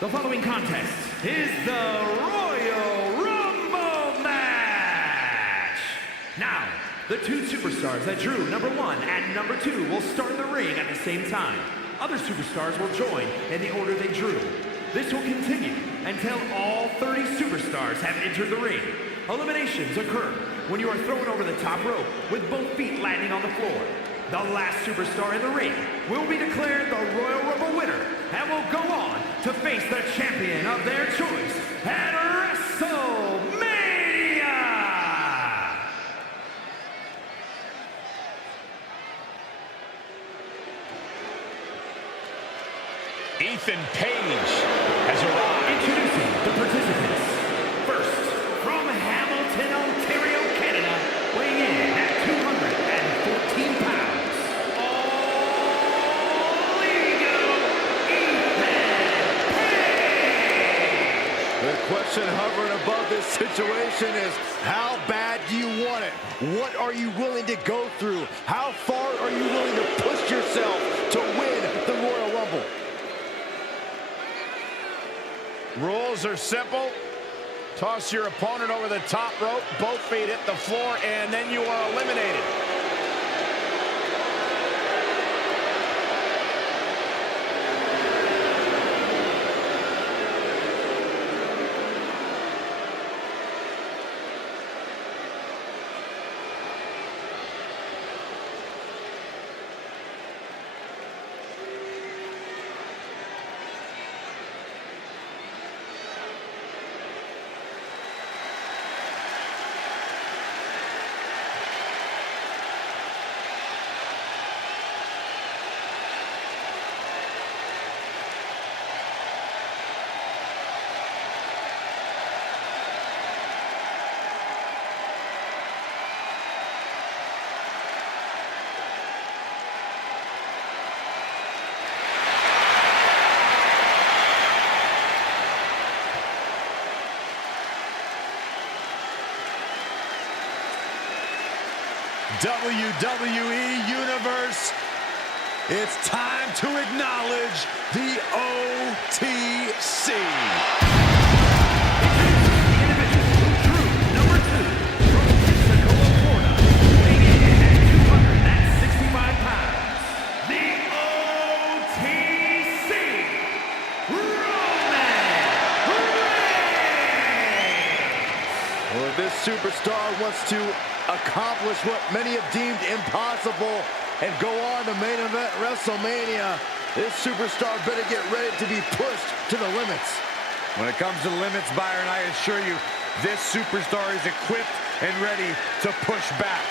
The following contest is the Royal Rumble match. Now, the two superstars that drew number 1 and number 2 will start in the ring at the same time. Other superstars will join in the order they drew. This will continue until all 30 superstars have entered the ring. Eliminations occur when you are thrown over the top rope with both feet landing on the floor. The last superstar in the ring will be declared the Royal Rumble winner and will go on to face the champion of their choice at WrestleMania! Ethan Page has arrived. Introducing the participants. First, from Hamilton, Ontario, Canada, weighing in at 214 pounds. All legal, Ethan Page! The question hovering above this situation is, how bad do you want it? What are you willing to go through? How far are you willing to push yourself to win the Royal Rumble? Rules are simple. Toss your opponent over the top rope, both feet hit the floor, and then you are eliminated. WWE Universe, it's time to acknowledge the OTC. Number 2, from Pensacola, Florida, weighing in at 265 pounds. The OTC, Roman Reigns! Well, if this superstar wants to accomplish what many have deemed impossible and go on to main event WrestleMania, this superstar better get ready to be pushed to the limits. When it comes to the limits, Byron, I assure you, this superstar is equipped and ready to push back.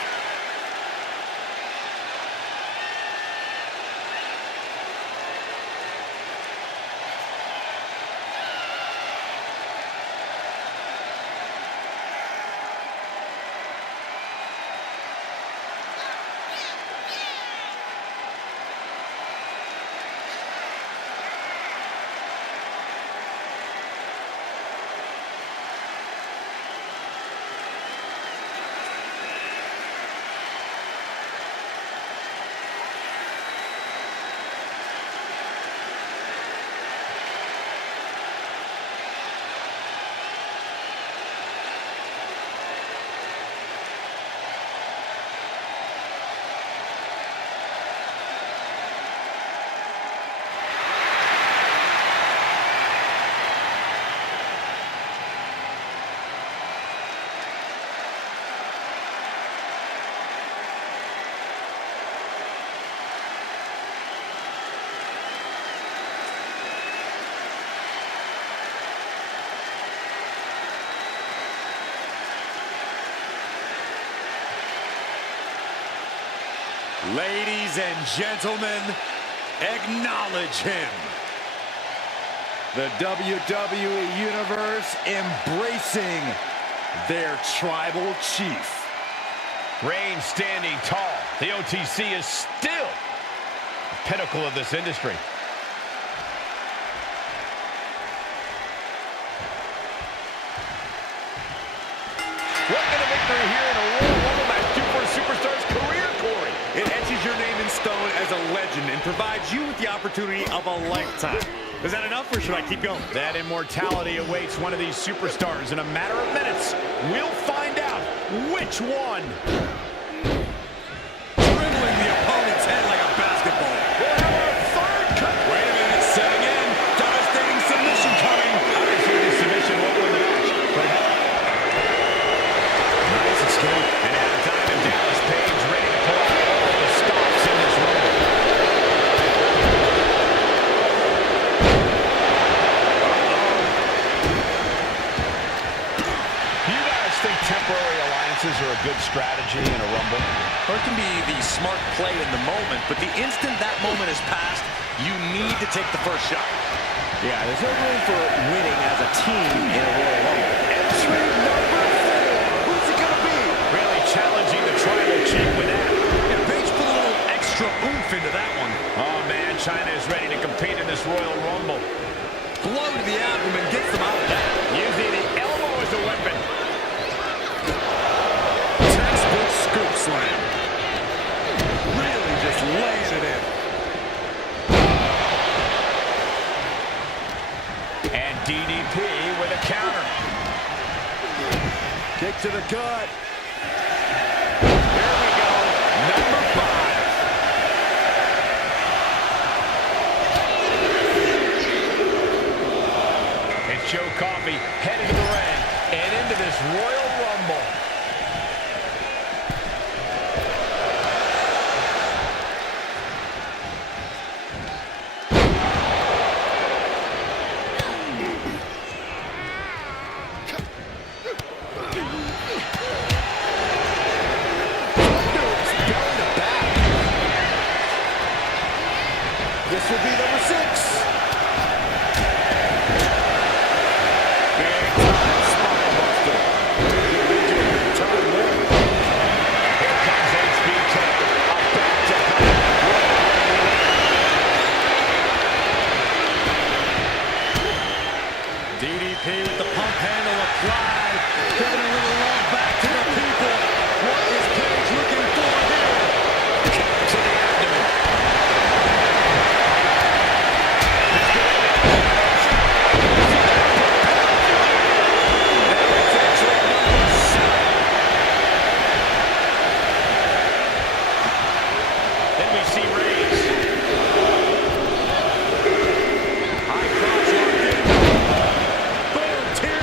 Ladies and gentlemen, acknowledge him. The WWE Universe embracing their tribal chief. Reigns standing tall. The OTC is still the pinnacle of this industry. What an victory here in a Royal Rumble match. 2 for a superstar's career, Corey. It etches your name in stone as a legend and provides you with the opportunity of a lifetime. Is that enough, or should I keep going? That immortality awaits one of these superstars in a matter of minutes. We'll find out which one. Dribbling the opponent's head like a basketball. We'll have our third cut. Wait a minute, setting in. Devastating submission coming. Obviously, the submission won't win the match. But Nice escape. and out of time, and Dallas Page ready to pull out all the stops in this room. You guys think temporary alliances are a good strategy in a Rumble? Or it can be the smart play in the moment, but the instant that moment is passed, you need to take the first shot. Yeah, there's no room for winning as a team in a Royal Rumble. Entry number 4. Who's it going to be? Really challenging the tribal chief with that. Yeah, Page put a little extra oomph into that one. Oh, man, China is ready to compete in this Royal Rumble. Blow to the abdomen gets them out of that. Using the elbow as a weapon. Textbook scoop slam. Really just lays it in. And DDP with a counter. Kick to the gut. Here we go. Number 5. It's Joe Coffey headed to the ring and into this Royal Rumble. This will be number 6. Big time spine buster. Big time there. Here comes HBK. About to come. DDP with the pump handle applied, giving a little love back to the people. What is Page looking for here? Kick to the abdomen. Then we see Reigns. High cross locked in. Boom, tear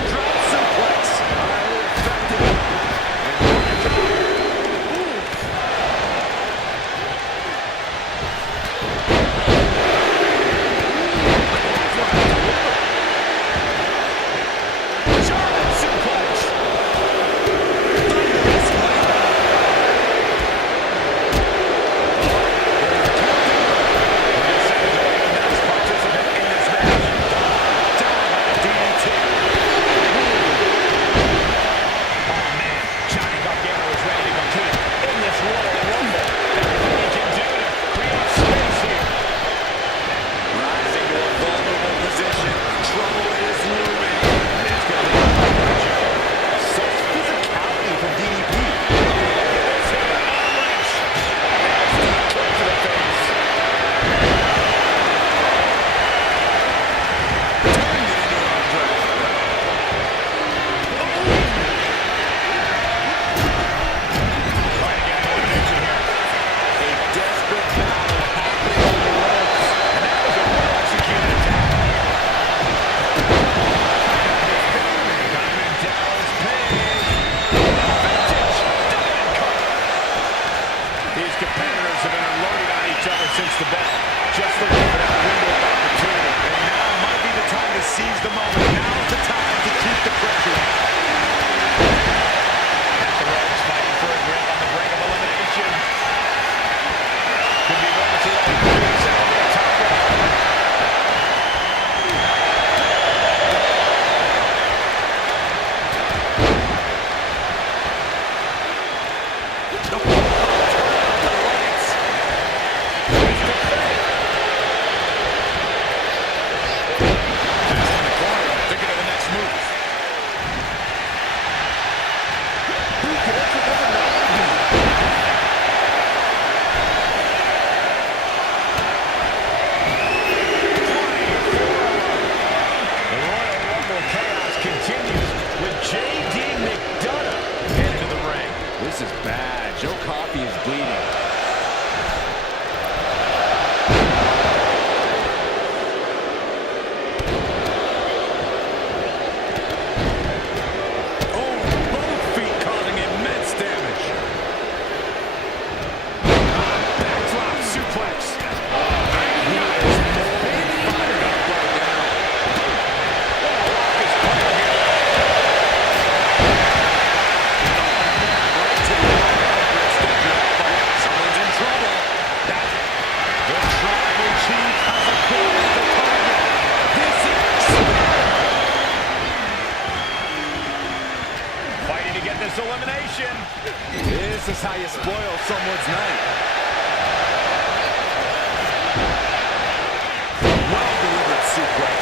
elimination. This is how you spoil someone's night. Well-delivered suplex.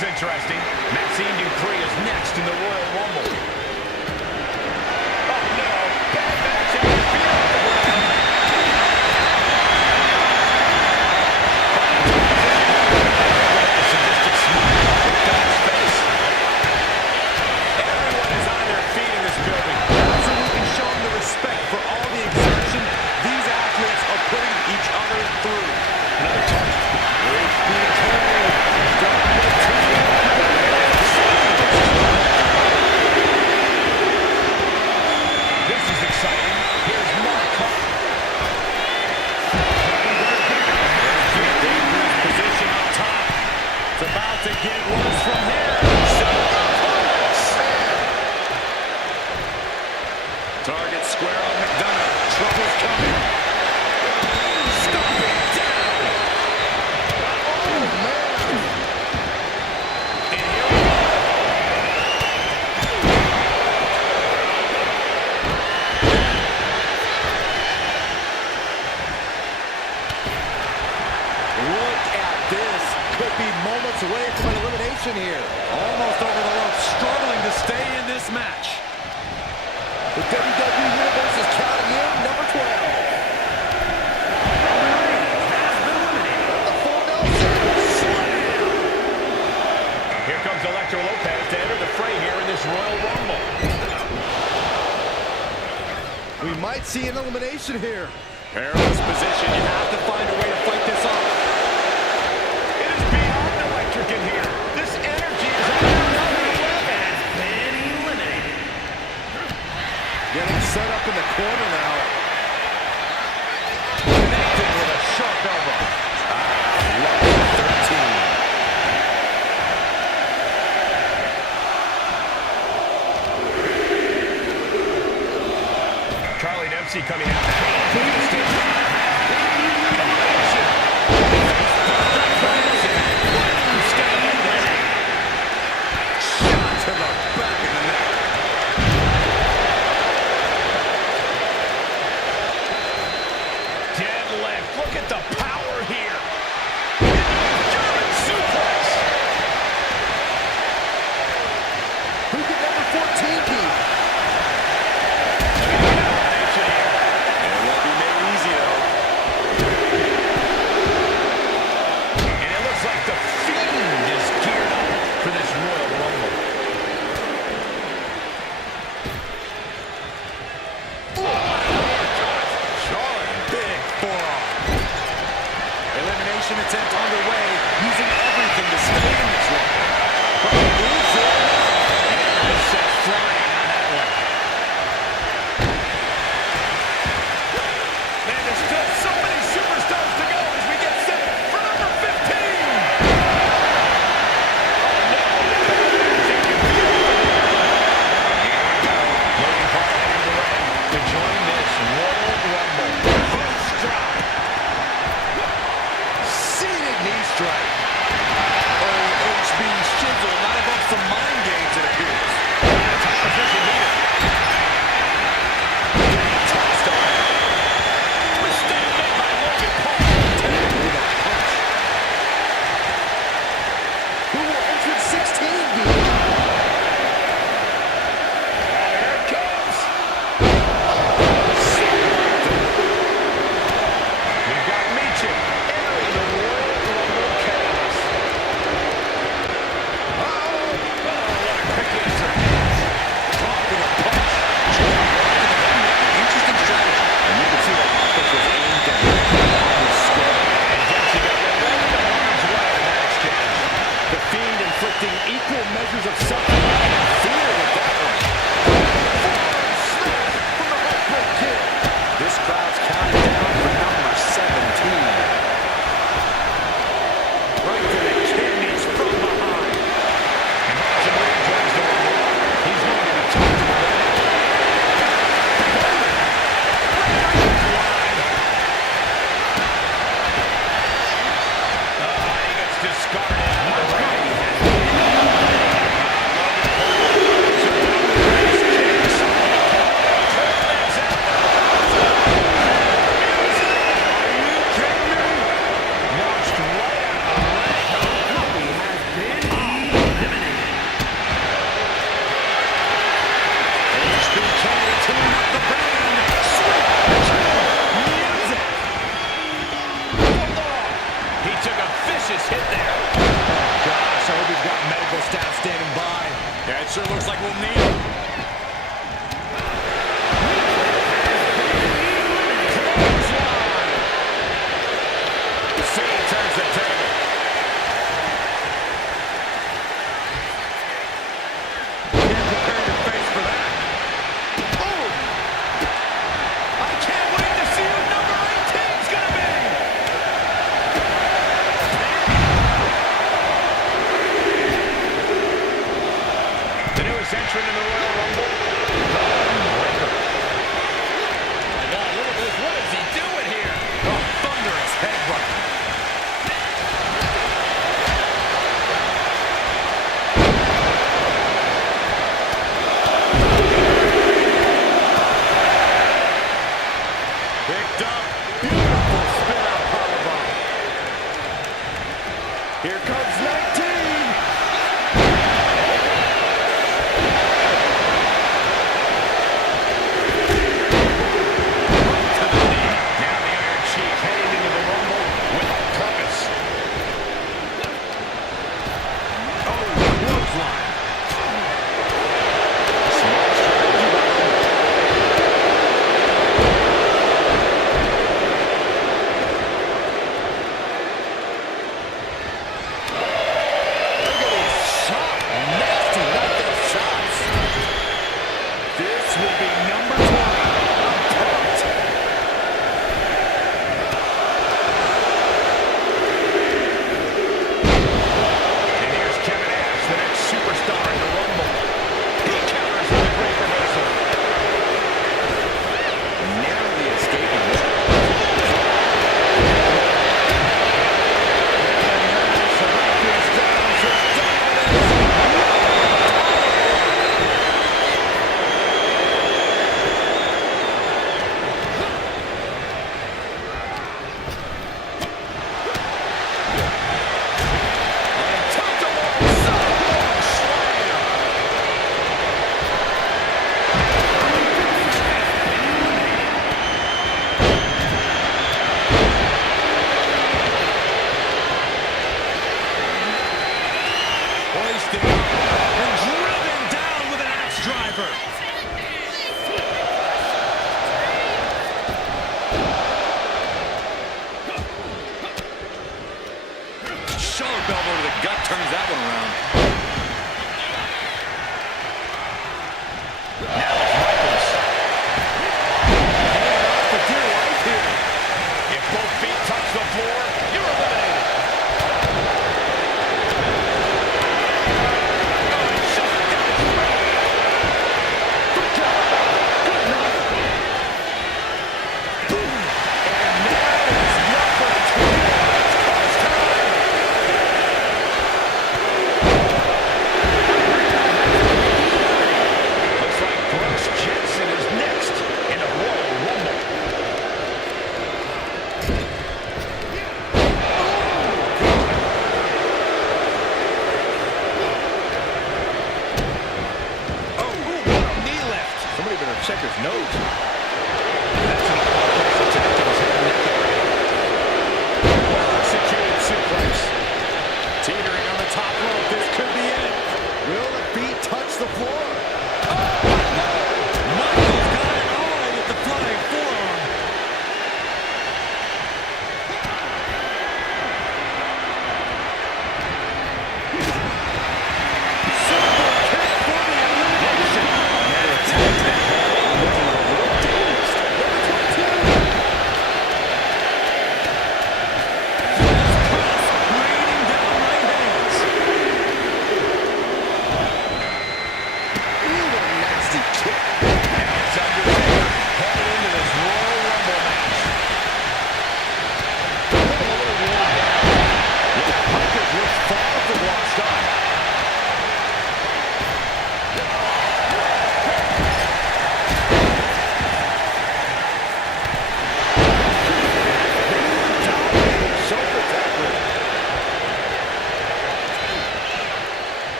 Interesting. Maxine Dupree is next in the Royal Rumble. Oh no, bad match in the field. A sadistic smile on Don's face. Everyone is on their feet in this building. Absolutely showing the respect for all the exertion these athletes are putting each other through. Another target. This is exciting. Here's Mark. Position up top. It's about to get worse from here. Target square on McDonough. Trouble's coming. Stomping down. Oh, man. And here we go. Look at this. Could be moments away from an elimination here. Almost over the ropes, struggling to stay in this match. The WWE Universe is counting in number 12. The full Nelson. Here comes Electro Lopez to enter the fray here in this Royal Rumble. We might see an elimination here. Perilous position. You have to find a way to fight this off. It is beyond electric in here. This energy is on another level. Has been eliminated. Getting set up in the corner now. Connected with a sharp elbow. Lucky 13. Charlie Dempsey coming out. To the back of the neck. Deadlift. Look at the power here. German suplex. Who could number 14 be? Elimination here. It won't be made easy, though. And it looks like the Fiend is geared up for this Royal Rumble. Charlie, big forearm. Elimination attempt underway, using everything to stay in this one. But is it? And set flying on that one. Man, there's still so many superstars to go as we get set for number 15. Oh no, Logan Paul heading to the ring to join this Royal Rumble. Fist drop. Seated knee strike. Oh, HB Shizzle, not above some mind games, it appears. Top position here. Tossed on. Mistake made by Logan Paul. With a punch. Who will entrance 16 be? Here it comes.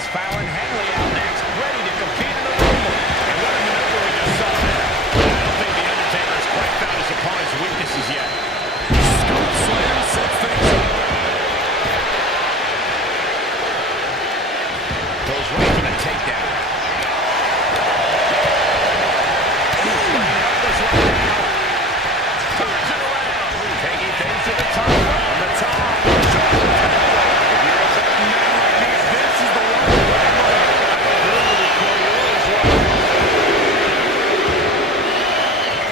That's Fallon Henley out next, ready to compete in the Rumble. And what a maneuver we just saw there. I don't think The Undertaker has quite found his opponent's weaknesses yet. Scoop slam sets things up. Goes right for the takedown. Turns it around. Taking things to the top. On the top. This is the one.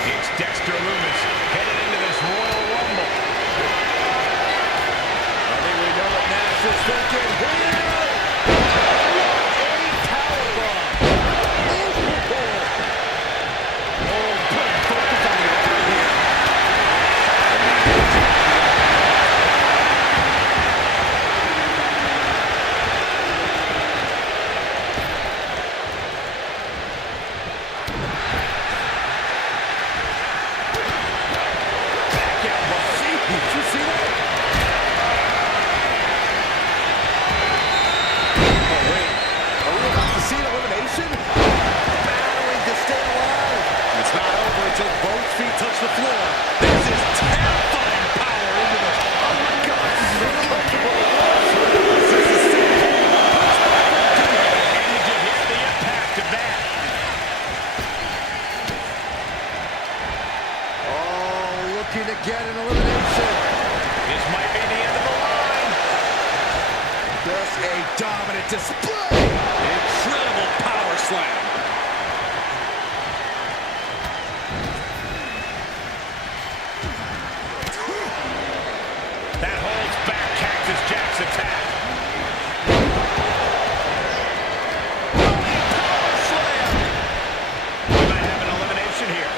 It's Dexter Lumis headed into this Royal Rumble. I think we know what Nash is thinking here. Both feet touch the floor. This is terrifying power into the... Oh my God, this is uncomfortable. This is sick. And you hit the impact of that. Oh, looking to get an elimination. This might be the end of the line. Just a dominant display. Incredible power slam. That holds back Cactus Jack's attack. Power slam. We might have an elimination here.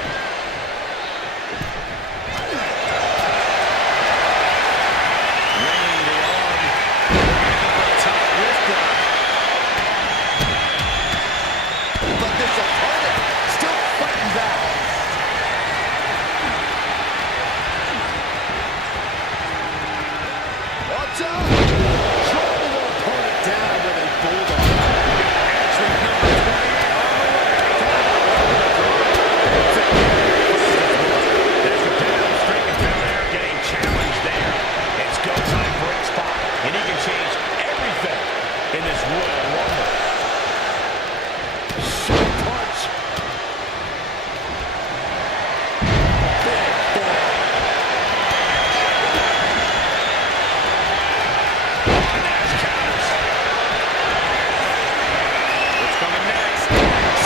Ringing the arm. Top wrist lock. But this opponent still fighting back. Watch out! Dropping their opponent down with a bulldog. Entrant number 28 on the way. That's a down streak and down there getting challenged there. It's go time for X-Pac, and he can change everything in this Royal Rumble. Shot punch. Big boy. Nash counters. What's coming next?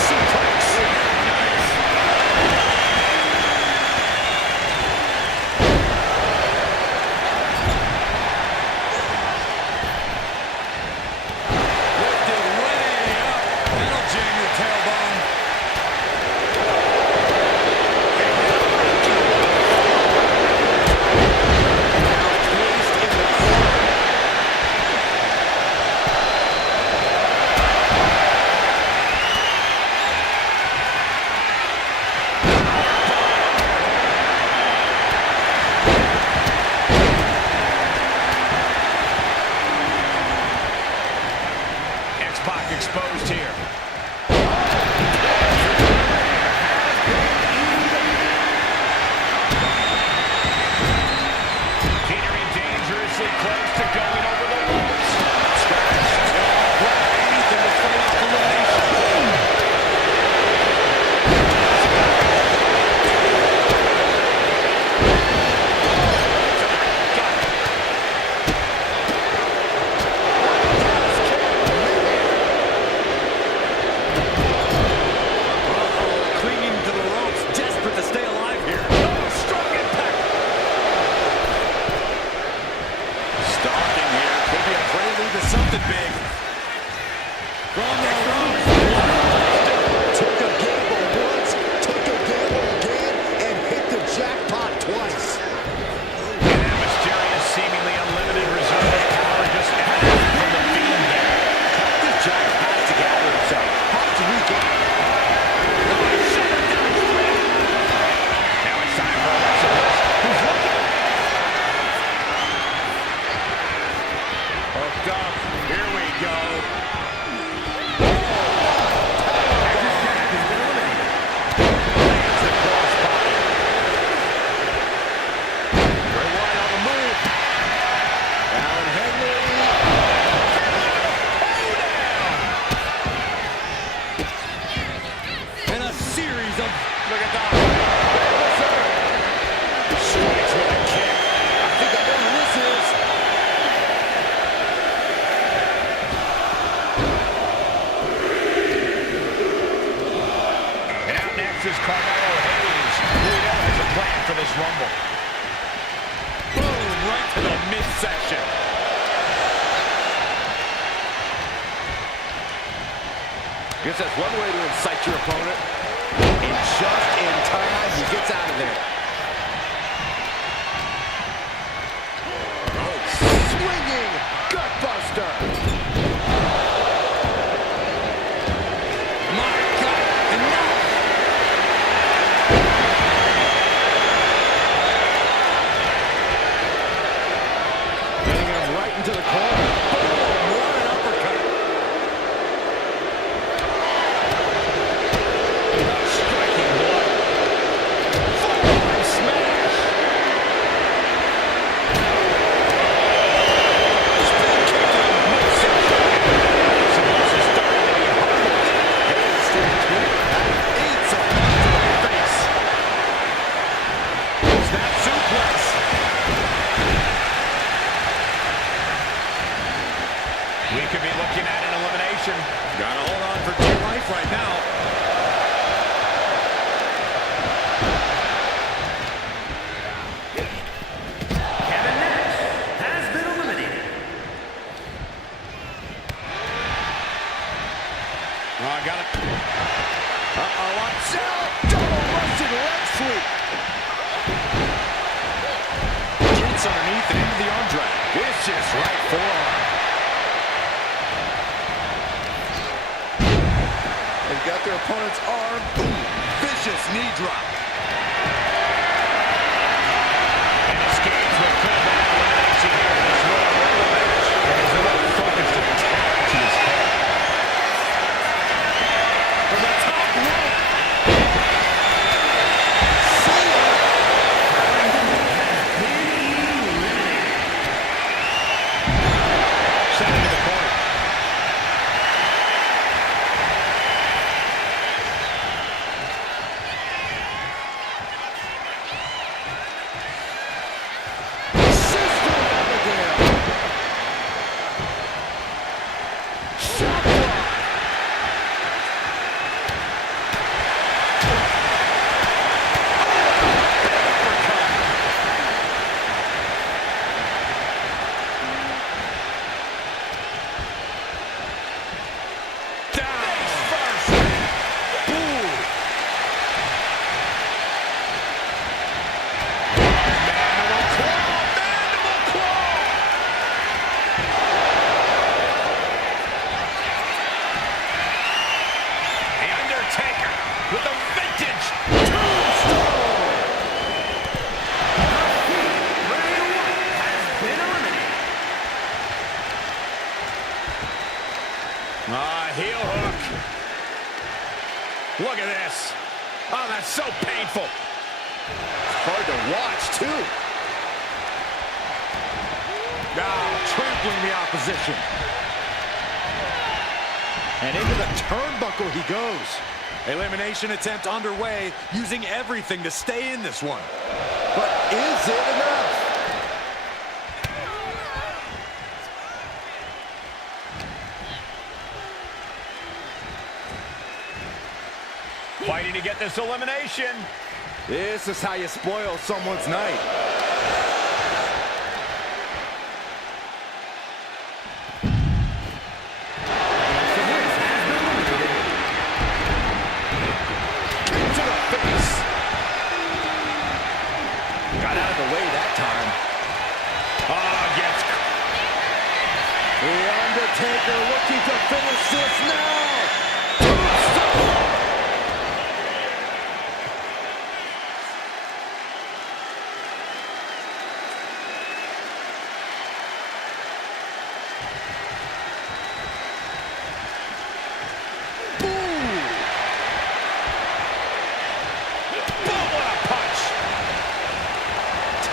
Suplex. Lifted way up. That'll jam your tailbone. Placed in the corner. X-Pac exposed here. Teetering dangerously close to going over the ropes. Anything to fight off elimination. Clinging to the ropes, desperate to stay alive here. Strong impact. Stalking here could be a prelude to something big. From the ropes. Took a gamble once, took a gamble again, and hit the jackpot twice. And that mysterious, seemingly unlimited reserve of power just emanate from the Fiend there. This Jack has to gather himself. Has to regain. Now it's time for Alexa Bliss, who's looking. Hooked up. Here we go. midsection. Guess that's one way to incite your opponent. And just in time, he gets out of there. Oh, swinging gutbuster. My God, enough! Getting him right into the corner. Boom, what an uppercut. Striking blow. Full-on smash. Spin kick to the midsection. Some muscles starting to get hard. Eats a punch to the face. Snap suplex. We could be looking at an elimination. Gotta hold on for dear life right now. Kevin Nash has been eliminated. Oh, I got it. Uh-oh, watch out! Double Russian leg sweep. Gets underneath and into the arm drag. Vicious right forearm. They've got their opponent's arm. Ooh, vicious knee drop. And escapes what could have been an elimination here in this Royal Rumble match. And he's a little focused attack to his head. From the top rope. Sent into the corner. Sister Abigail. Shot block. Down first. Ooh. Mandible claw. Mandible claw. The Undertaker with a vintage tombstone. Bray Wyatt has been eliminated. Heel hook. Look at this. Oh, that's so painful. Hard to watch, too. Trampling the opposition. And into the turnbuckle he goes. Elimination attempt underway, using everything to stay in this one. But is it enough? Fighting to get this elimination. This is how you spoil someone's night. Kick to the face. Got out of the way that time. Gets The Undertaker looking to finish this now.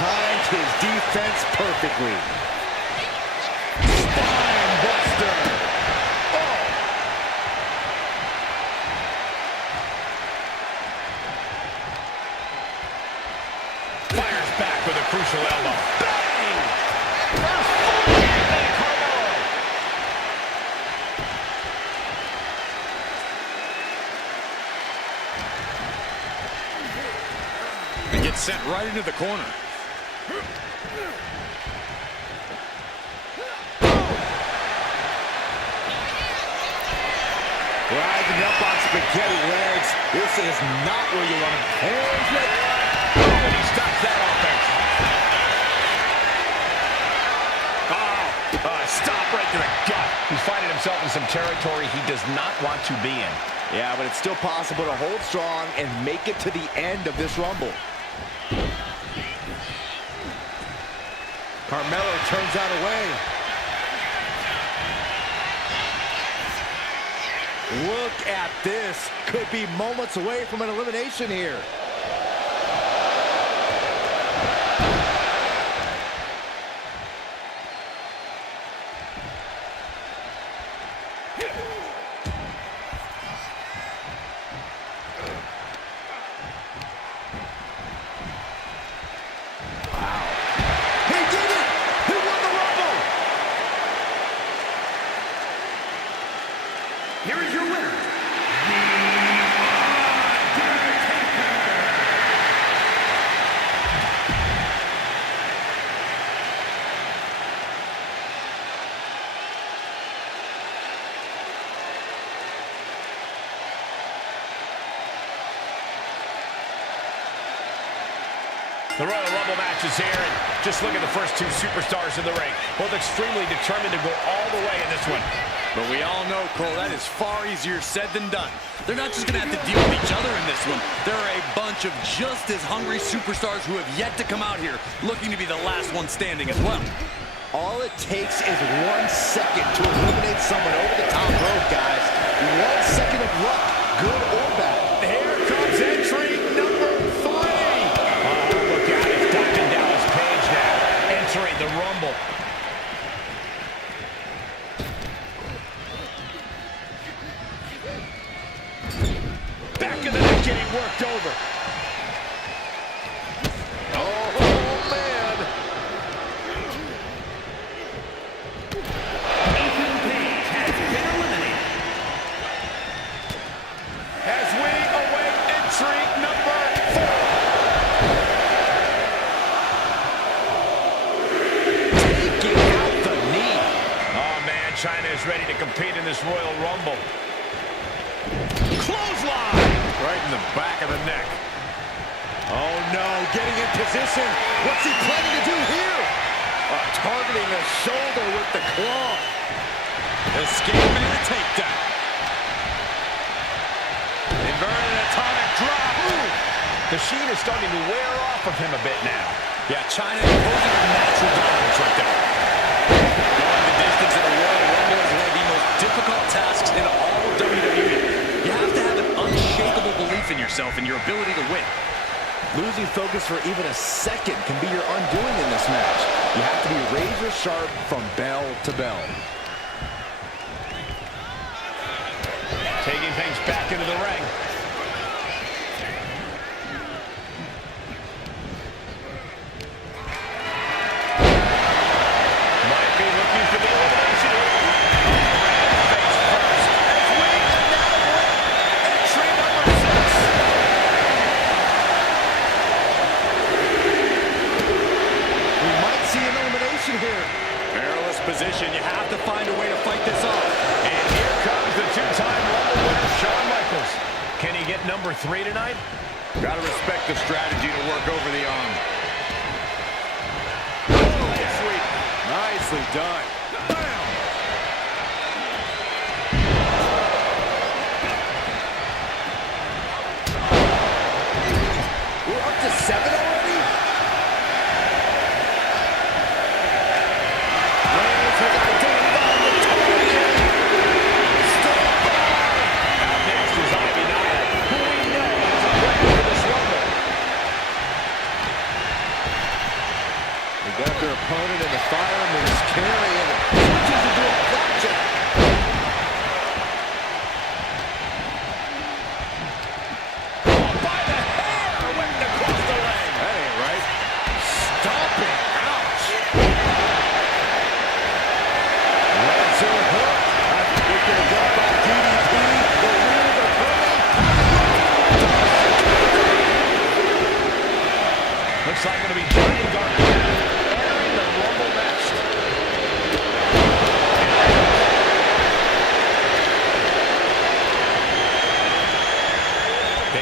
Timed his defense perfectly. Spine buster. Oh. fires back with a crucial elbow. Bang! First full hand Carmelo. And gets sent right into the corner. Rising up on spaghetti legs. This is not where you want him. Oh, and he stops that offense. Stop right to the gut. He's finding himself in some territory he does not want to be in. Yeah, but it's still possible to hold strong and make it to the end of this Rumble. Carmelo turns that away. Look at this. Could be moments away from an elimination here. Here is your winner, The Royal Rumble match is here, and just look at the first two superstars in the ring. Both extremely determined to go all the way in this one. But we all know, Cole, that is far easier said than done. They're not just going to have to deal with each other in this one. There are a bunch of just as hungry superstars who have yet to come out here looking to be the last one standing as well. All it takes is 1 second to eliminate someone over the top rope, guys. 1 second of luck, good or bad. Here comes entry number 3. Oh, look out, it's Dr. Dallas Page now, entering the Rumble. Back of the neck getting worked over. Oh, man. Ethan Page has been eliminated. As we await entry number 4. Taking out the knee. Oh, man, China is ready to compete in this Royal Rumble. Clothesline! Right in the back of the neck. Oh, no, getting in position. What's he planning to do here? Targeting the shoulder with the claw. Escaping the takedown. Inverted atomic drop. Ooh. The sheen is starting to wear off of him a bit now. Yeah, China imposing a natural dominance right there. Going the distance in a Royal Rumble is one of the most difficult tasks in all of WWE. You have to have an unshakable belief in yourself and your ability to win. Losing focus for even a second can be your undoing in this match. You have to be razor sharp from bell to bell. Taking things back into the ring. Might be looking for the elimination. Face first. As we now win entry number 6. We might see an elimination here. Perilous position. You have to find a way to fight this off. And here comes the two-time Rumble winner, Shawn Michaels. Can he get number 3 tonight? Gotta respect the strategy to work over the arm. Nicely done. Bam! We're up to 7 already? Reigns has identified the target. Still bar. Out next is Ivy Nile, who we know is a player for this Rumble. They got their opponent in the fireman's carry, and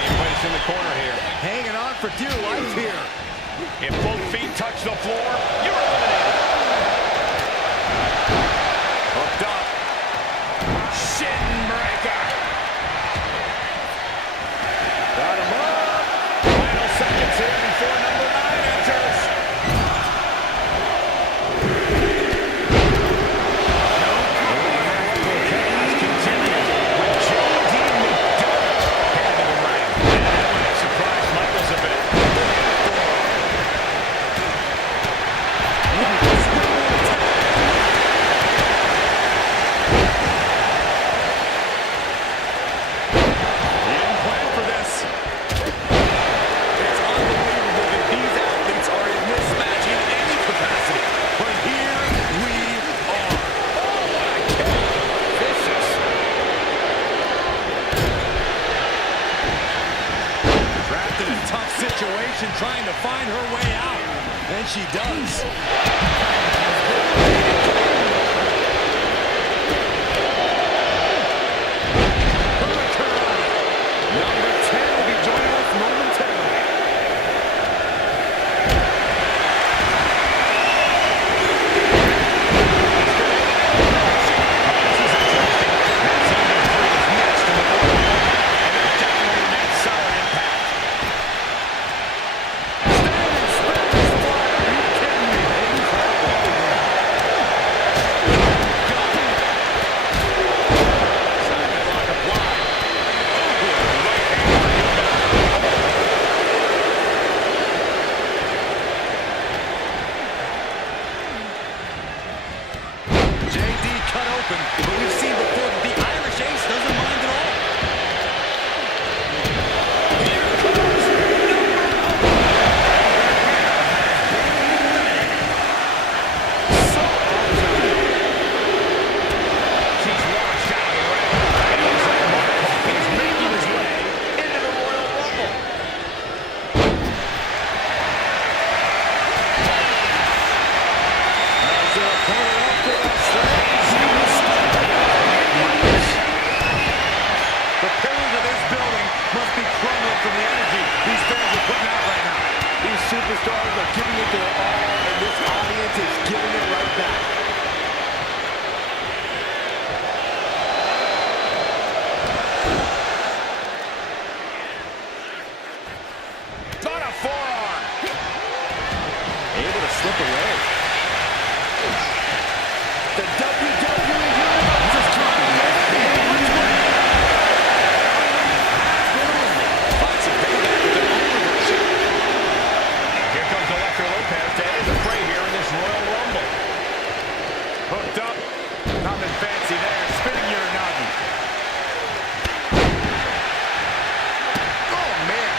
Staying placed in the corner here. Hanging on for dear life here. If both feet touch the floor, you're eliminated. Hooked up. Shin breaker. Got him up. Final seconds here before number 9 enters. Trying to find her way out, and she does. Number 10 will be joining us momentarily. But we've seen before that the Irish Ace doesn't mind at all. Here comes She's washed out of the ring. It looks like Mark Hoffman is making his way into the Royal Rumble. As their opponent up for that slam. The pillars of this building must be crumbling from the energy these fans are putting out right now. These superstars are giving it their all, and this audience is giving it right back. On a forearm. Able to slip away. The WWE Universe is coming. Finds some payback with their own reversal. Here comes Electra Lopez to end the fray here in this Royal Rumble. Hooked up. Nothing fancy there. Spinning Uranagi. Oh, man.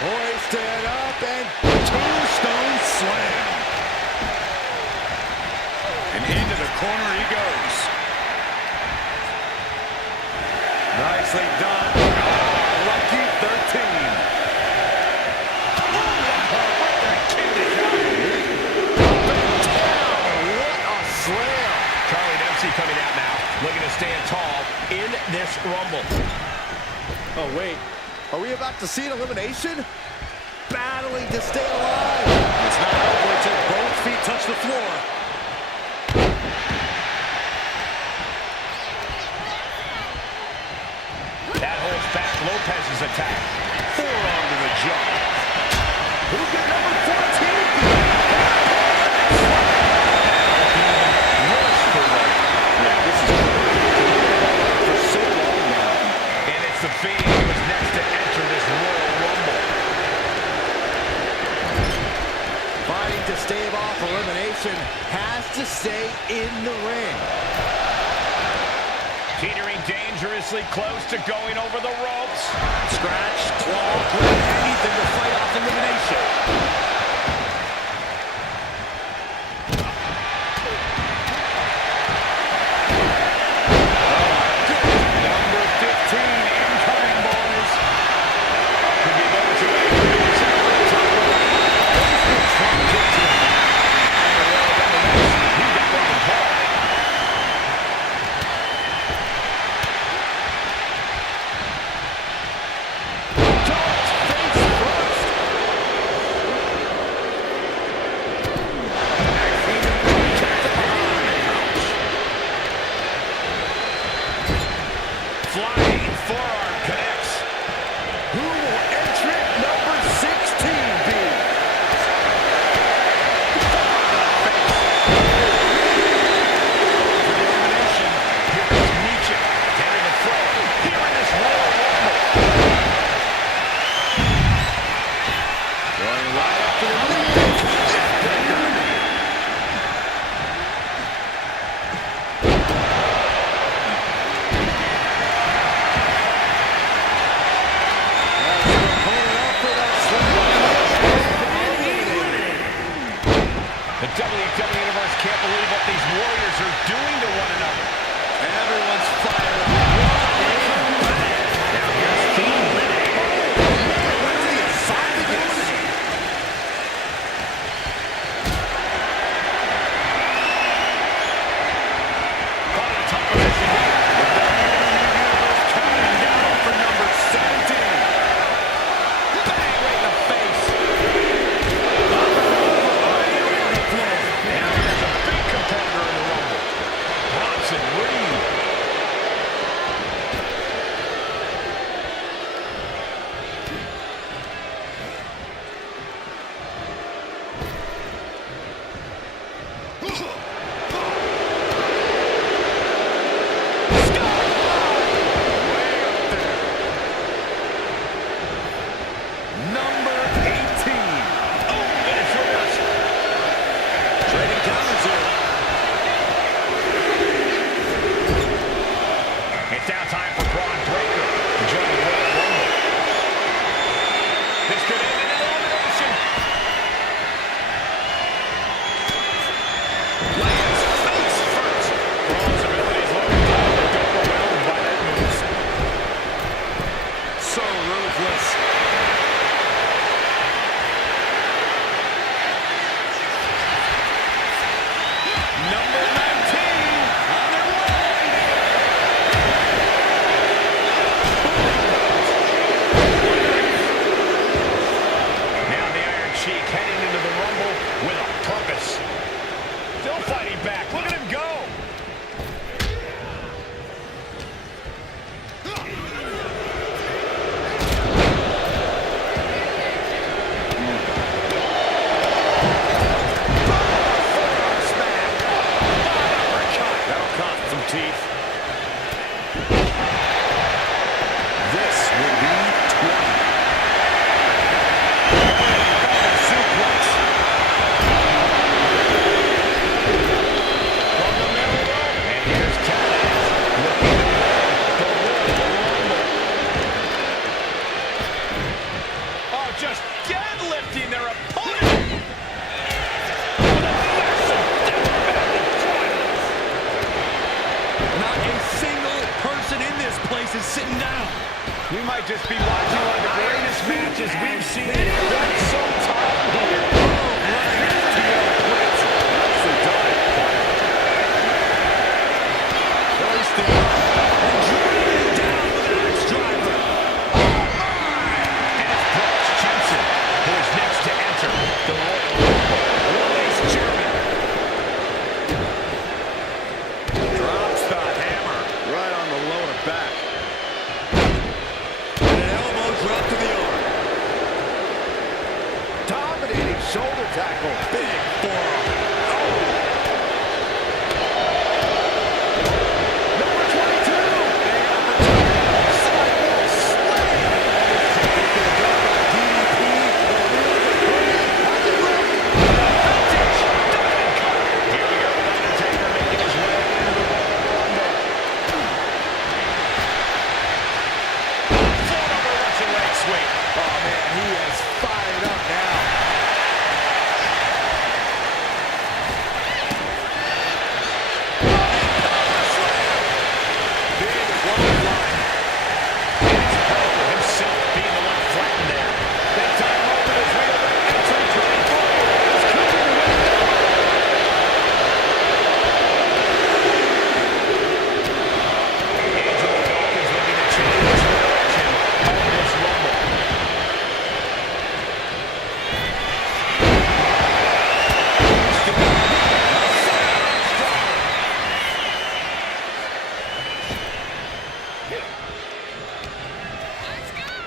Hoisted up and Tombstone slam. And into the corner he goes. Nicely done. Oh, lucky 13. what a slam. Charlie Dempsey coming out now, looking to stand tall in this Rumble. Oh, wait. Are we about to see an elimination? Battling to stay alive. It's not over until both feet touch the floor. That holds back Lopez's attack. Forearm to the jaw. Who's got number 14? Worse for them. Yeah, this is for so long now. And it's the Fiend who is next to enter this Royal Rumble. Fighting to stave off elimination, has to stay in the ring. Teetering dangerously close to going over the ropes. Scratch, claw, grab, anything to fight off elimination. Number 15 incoming, boys. Could be those who introduce him on top of the Trump kicks him. He got Logan Paul. Flying forearm connects. Who will entrant number 16 be? The WWE Universe can't believe what these Warriors are doing to one another. Everyone's fired up. Now here's Fiend winning. Where's the esophagus? Caught in a tough position here. The WWE Universe counting down for number 17. Bang, right in the face. Now here's a big competitor in the Rumble. Bronson Reed. Number 18. Oh, and it's reversed. Trading counters here. It's now time for Braun Breaker to join the Royal Rumble. This could end in an elimination. Lands face first. Braun's abilities look overwhelmed by that move. So ruthless. Number 19 on their way. Now the Iron Sheik heading into the Rumble with a purpose. Still fighting back. Look at him go. That'll cost some teeth. This will be 20. Suplex. From the middle rope. And here's Taz looking to win the Royal Rumble. Oh, just deadlifting their opponent. Not a single person in this place is sitting down. We might just be watching one of the greatest matches we've seen in quite some time here. Nicely done. Hoisting up and driving down with an axe driver. Oh my! And it's Brooks Jensen who is next to enter the Royal Rumble. Release German. Drops the hammer. Right on the lower back. And an elbow drop to the arm. Dominating shoulder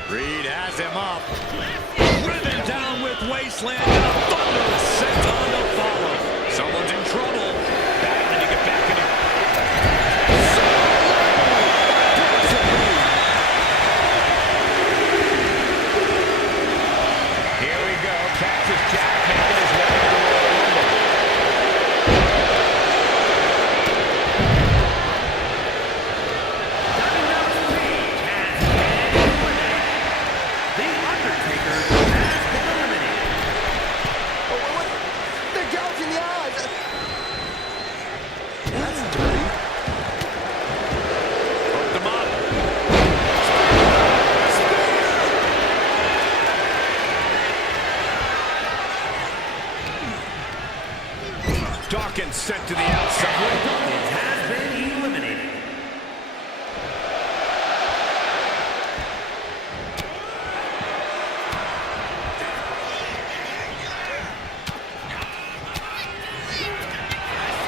Reed has him up. Driven down with Wasteland and a thunderous senton to follow. Someone's in trouble. Battling to get back in it. Here we go. Catches Jack making his way to the Royal Rumble. The Undertaker has been eliminated. They're gouging the eyes. That's dirty. Hooked him up. Dawkins sent to the outside. Dawkins has been eliminated.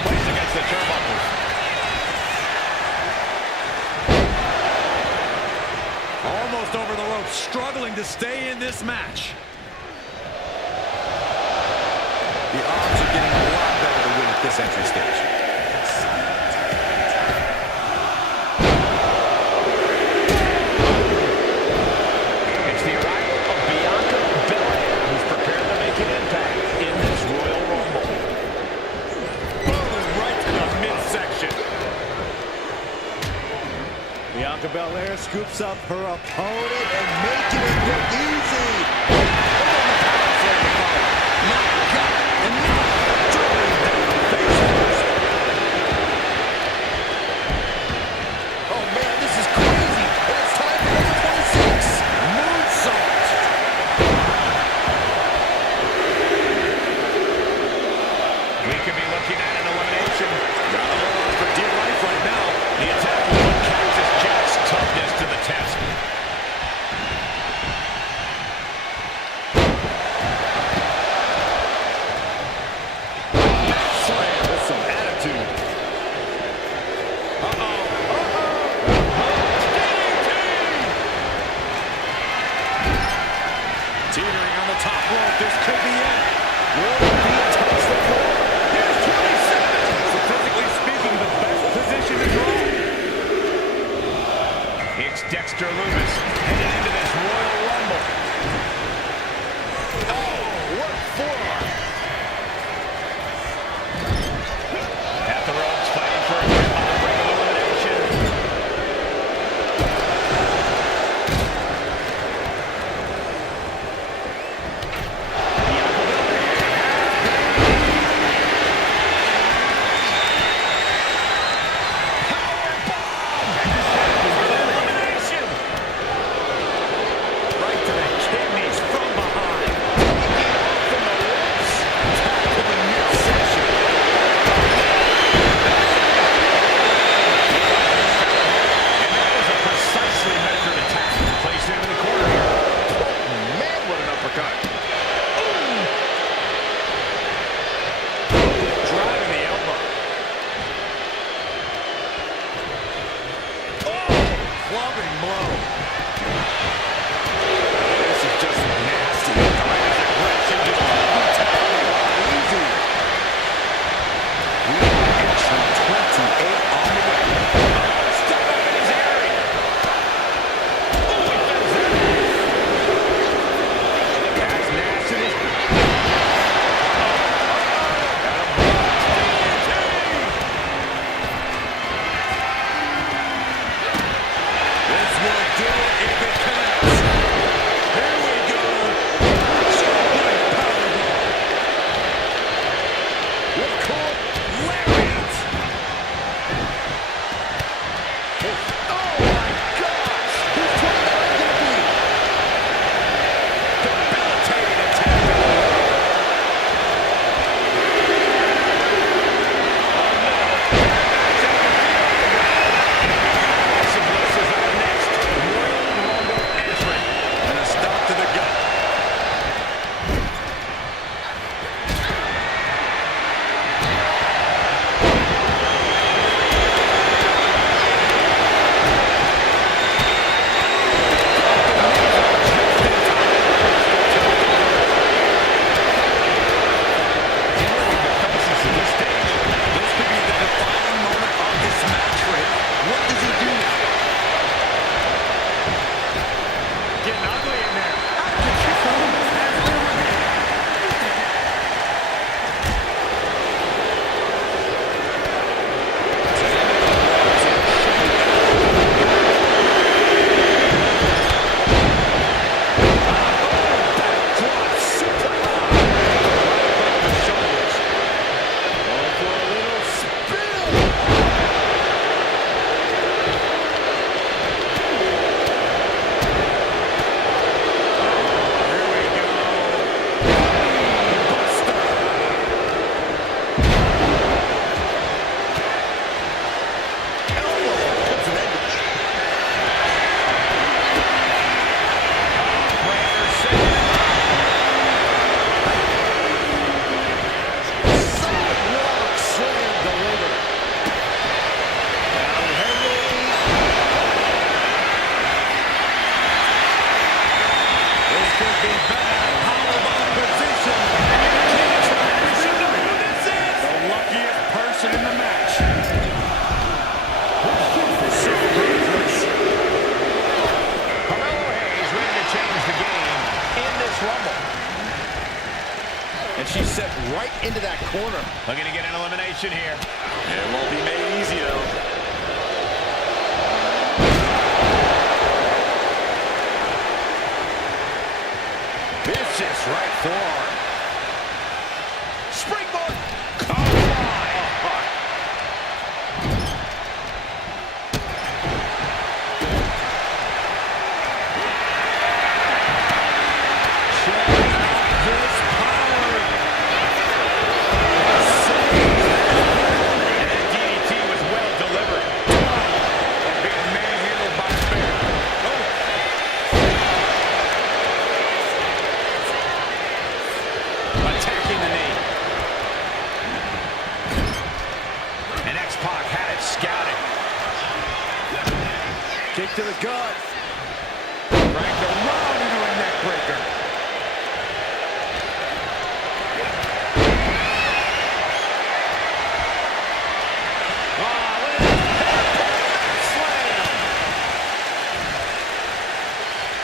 Plays against the turnbuckles. Almost over the rope, struggling to stay in this match. The odds are getting a lot better to win at this entry stage. It's the arrival of Bianca Belair, who's prepared to make an impact in this Royal Rumble. Boom, right to the midsection. Bianca Belair scoops up her opponent and making it look easy. Oh man, this is crazy. And it's time for number 26. Moonsault. We could be looking at an elimination. Gotta hold on for dear life right now. The attack will put Cactus Jack's toughness to the test. Slam with some attitude. Teetering on the top rope. This could be it. Will it be a touch the floor? Here's 27. So physically speaking, the best position to draw. It's Dexter Lumis heading into this Royal Rumble. Oh, what a forearm. At the ropes, fighting for a grip on the brink of elimination. Elimination! Right to the kidneys from behind. Taking off from the ropes. Attack to the midsection. And that was a precisely measured attack. Placed into the corner here. Man, what an uppercut. Driving the elbow. Oh, clubbing blow. This is just nasty. Direct aggression, just brutality. Easy. We are entry 28 on the way. Oh, step up in his area. Oh, he does that. That's nasty. This will Looking to get an elimination here. It won't be made easy, though. Vicious right forearm. Springboard. Oh, attacking the knee. And X-Pac had it scouted. Kick to the gut. Dragged around into a neck breaker.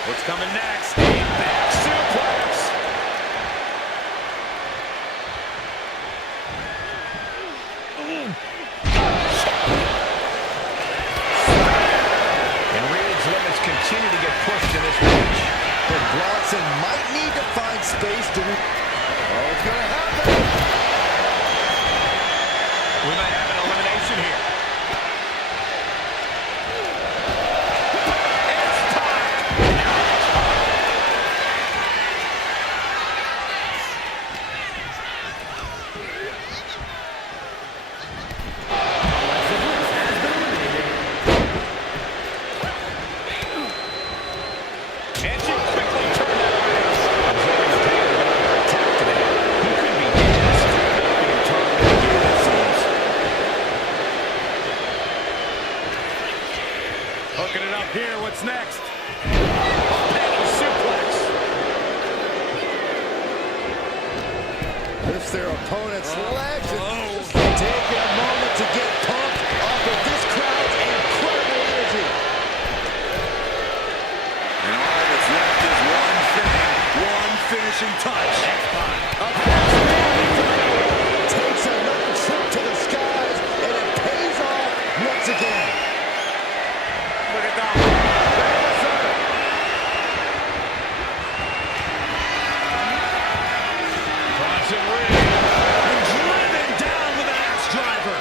What's coming next? A back suplex. And Reigns' limits continue to get pushed in this match. But Bronson might need to find space to... Oh, it's going to happen. We might have an elimination here. And she quickly turned that around. Absorbing the pain of another attack today. He could be just being targeted again, it seems. Hooking it up here. What's next? Penny suplex. Lifts their opponent's legs and just taking a moment to get pumped off of this crowd's incredible energy. And all that's left is one thing, one finishing touch. Takes another trip to the skies, and it pays off once again. Look at that. Bronson Reigns. And driven down with an axe driver.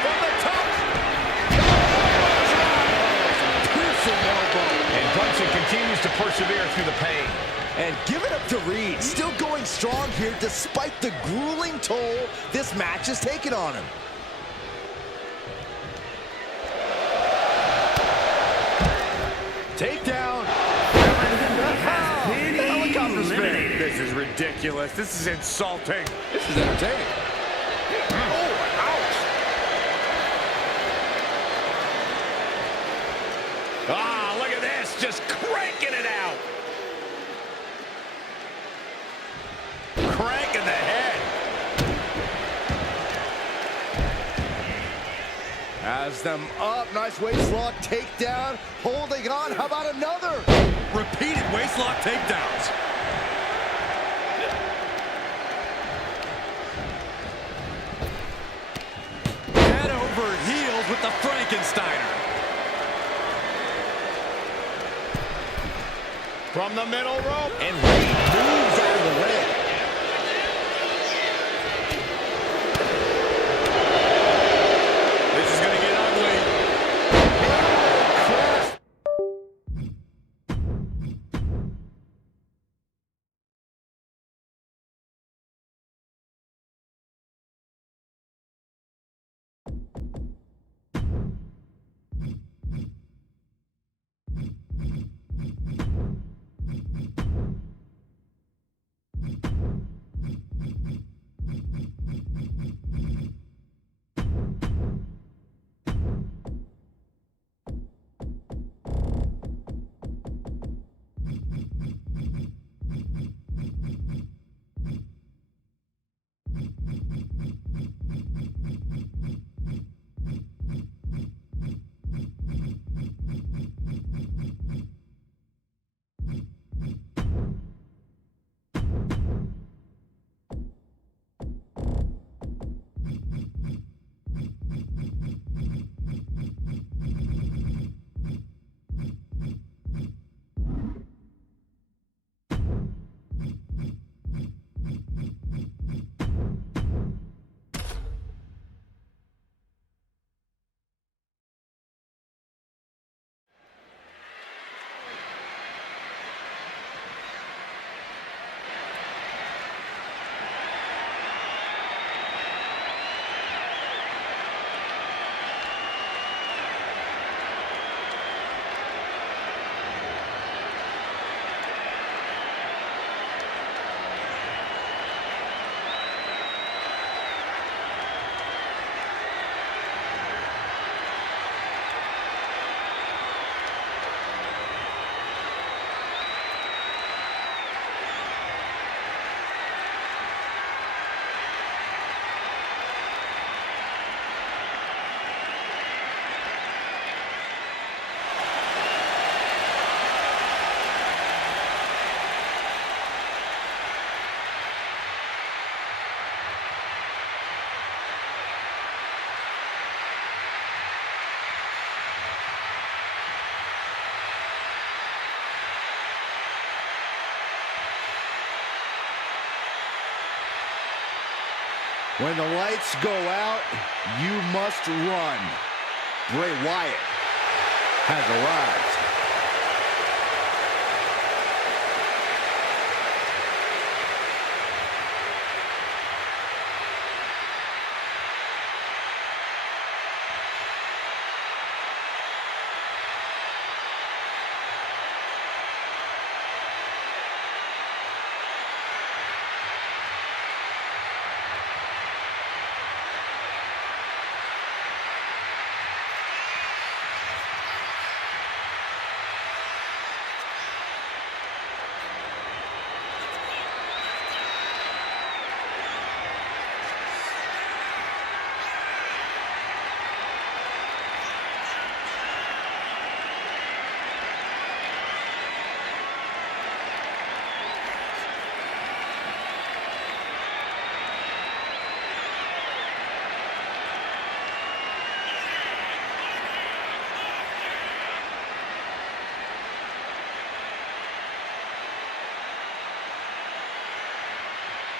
From the top. Piercing elbow. And Brunson continues to persevere through the pain. And give it up to Reed. Still going strong here despite the grueling toll this match has taken on him. Takedown. Helicopter spin. This is ridiculous. This is insulting. This is entertaining. Oh, ouch. Ah, look at this. Just cranking it out. Crank in the head. Has them up. Nice waist lock takedown. Holding on. How about another? Repeated waistlock takedowns. Head over heels with the Frankensteiner. From the middle rope. And Reed moves out of the way. This is going to get ugly. When the lights go out, you must run. Bray Wyatt has arrived.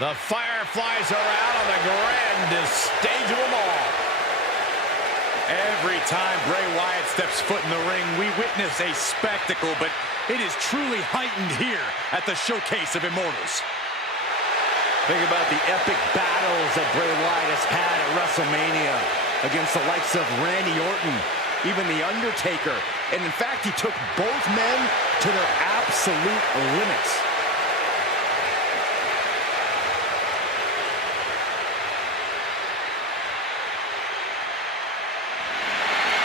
The Fireflies are out on the grandest stage of them all. Every time Bray Wyatt steps foot in the ring, we witness a spectacle, but it is truly heightened here at the Showcase of Immortals. Think about the epic battles that Bray Wyatt has had at WrestleMania against the likes of Randy Orton, even The Undertaker. And in fact, he took both men to their absolute limits.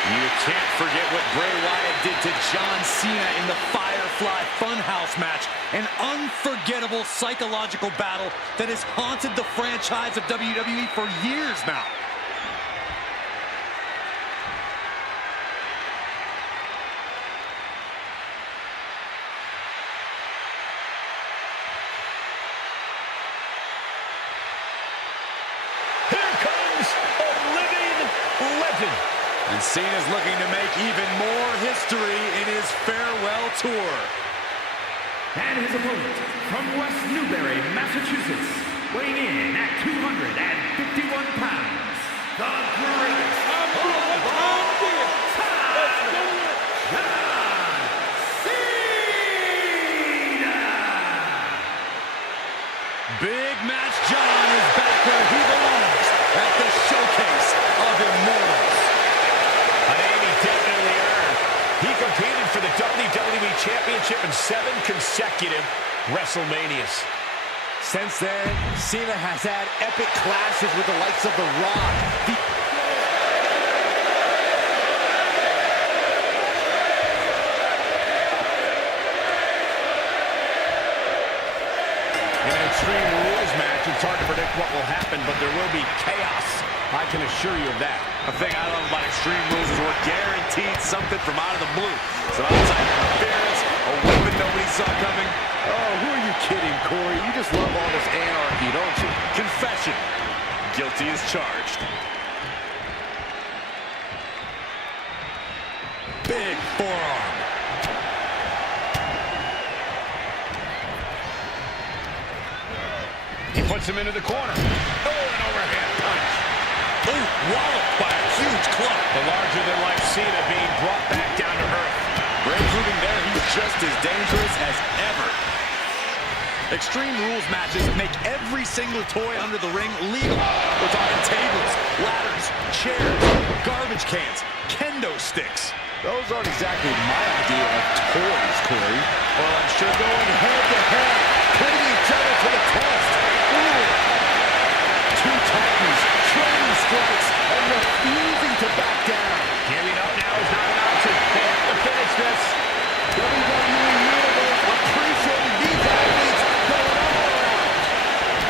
You can't forget what Bray Wyatt did to John Cena in the Firefly Funhouse match. An unforgettable psychological battle that has haunted the franchise of WWE for years now. Here comes a living legend. And Cena's looking to make even more history in his farewell tour. And his opponent from West Newbury, Massachusetts, weighing in at 251 pounds, the greatest of all time, John Cena! Big Match John is back where he belongs at the Showcase of Immortals. A name he definitely earned. He competed for the WWE Championship in 7 consecutive WrestleManias. Since then, Cena has had epic clashes with the likes of The Rock. In an Extreme Rules match, it's hard to predict what will happen, but there will be chaos. I can assure you of that. The thing I love about Extreme Rules is we're guaranteed something from out of the blue. Some outside interference, a weapon nobody saw coming. Oh, who are you kidding, Corey? You just love all this anarchy, don't you? Confession. Guilty as charged. Big forearm. He puts him into the corner. Oh, an overhand punch. Ooh, walloped by a huge club. The larger-than-life Cena being brought back down to earth. Bray proving there he's just as dangerous as ever. Extreme Rules matches make every single toy under the ring legal. We're talking tables, ladders, chairs, garbage cans, kendo sticks. Those aren't exactly my idea of toys, Corey. Well, I'm sure Going head-to-head, putting each other to the test. Ooh. Two Titans, trading strikes, and refusing to back down. Giving up now is not an option. They have to finish this. WWE Universe appreciating these athletes going all out.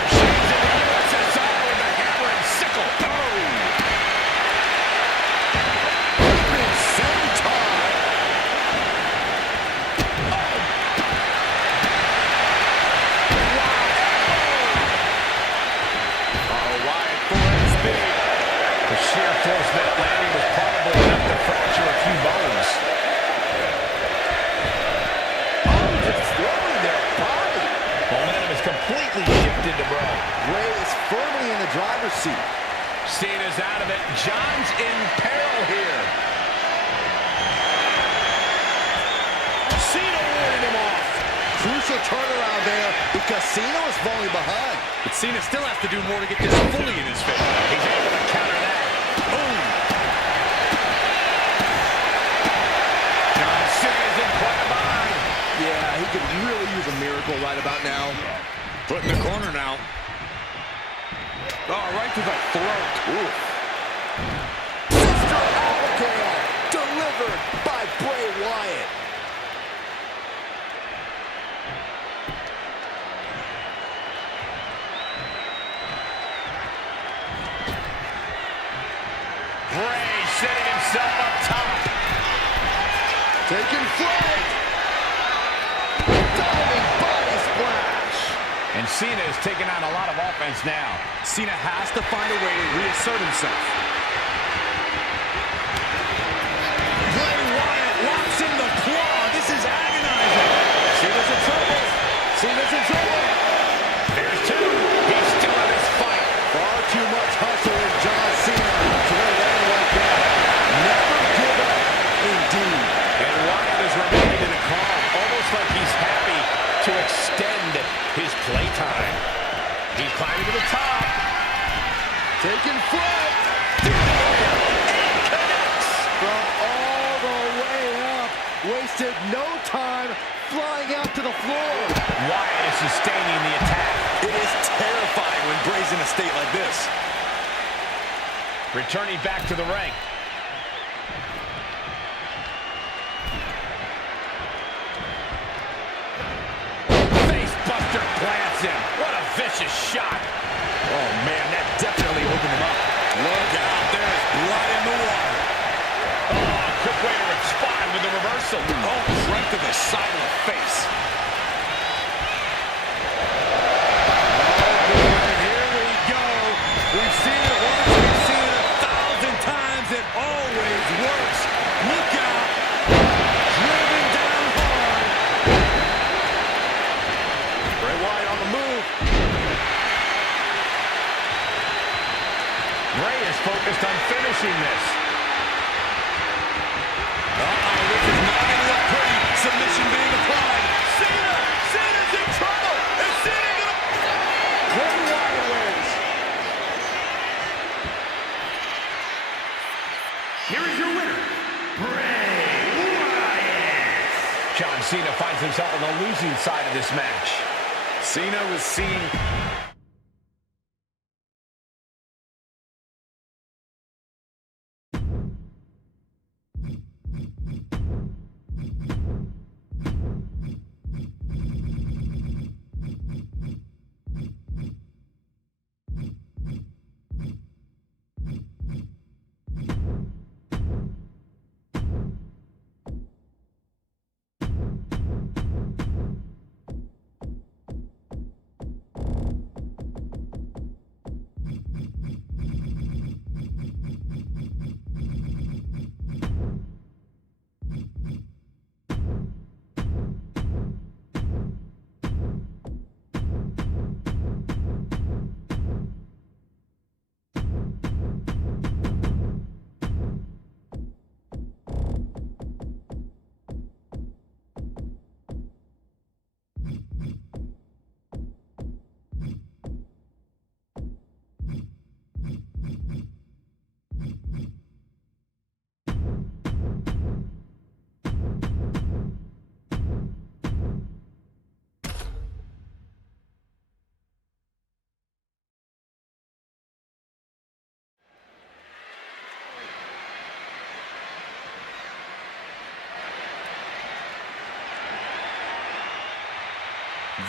Shades of the USSR with the hammer and sickle. Oh! Open senton. Wyatt full of speed. The sheer force of that landing was probably enough to fracture a few bones. Throwing their body. Momentum is completely shifted to Bray. Bray is firmly in the the driver's seat. Cena's out of it. John's in peril here. Cena warding him off. Crucial turnaround there because Cena was falling behind. But Cena still has to do more to get this fully in his favor. He's able to counter that. Boom! John Cena's in quite a bind. Yeah, he could really use a miracle right about now. Put in the corner now. Oh, right to the throat. Ooh. Sister Abigail, delivered by Bray Wyatt. Bray setting himself up top. Taking flight. Diving body splash. And Cena is taking on a lot of offense now. Cena has to find a way to reassert himself. Bray Wyatt locks in the claw. This is agonizing. Cena's in trouble. Cena's in trouble. There's two. He's still in his fight. Far too much hustle in John Cena to let it end like that. Never give up, indeed. And Wyatt has remained in a calm, almost like he's happy to extend his playtime. He's climbing to the top. Taking flight. And connects. From all the way up. Wasted no time flying out to the floor. Wyatt is sustaining the attack. It is terrifying when Bray's in a state like this. Returning back to the ring. Facebuster plants him. What a vicious shot. Oh, man, that definitely opened him up. Look out, there's blood in the water. Oh, quick way to respond with the reversal. Oh, right to the side of the face. Here we go. We've seen it once, we've seen it 1,000 times. It always works. Look out. Driven down hard. Bray Wyatt on the move. Bray is focused on finishing this. Uh-oh, this is not going to look pretty. Submission being applied. Cena's in trouble. Is Cena going to... Bray Wyatt wins. Here is your winner, Bray Wyatt. John Cena finds himself on the losing side of this match. Cena was seen...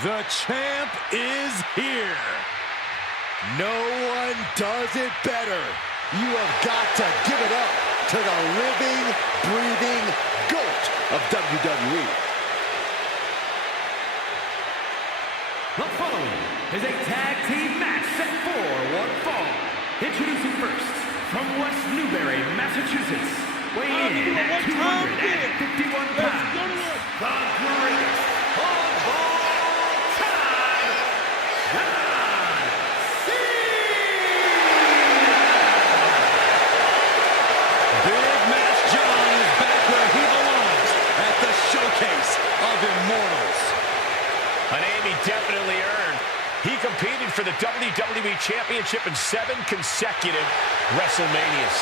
The champ is here. No one does it better. You have got to give it up to the living, breathing GOAT of WWE. The following is a tag team match set for one fall. Introducing first, from West Newbury, Massachusetts, weighing in at 251 pounds, the greatest of all time, John Cena! definitely earned. He competed for the WWE Championship in 7 consecutive WrestleManias.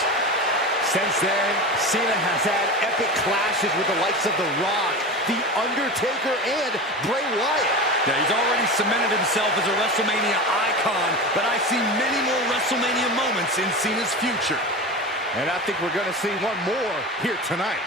Since then, Cena has had epic clashes with the likes of The Rock, The Undertaker, and Bray Wyatt. Yeah, he's already cemented himself as a WrestleMania icon, but I see many more WrestleMania moments in Cena's future. And I think we're going to see one more here tonight.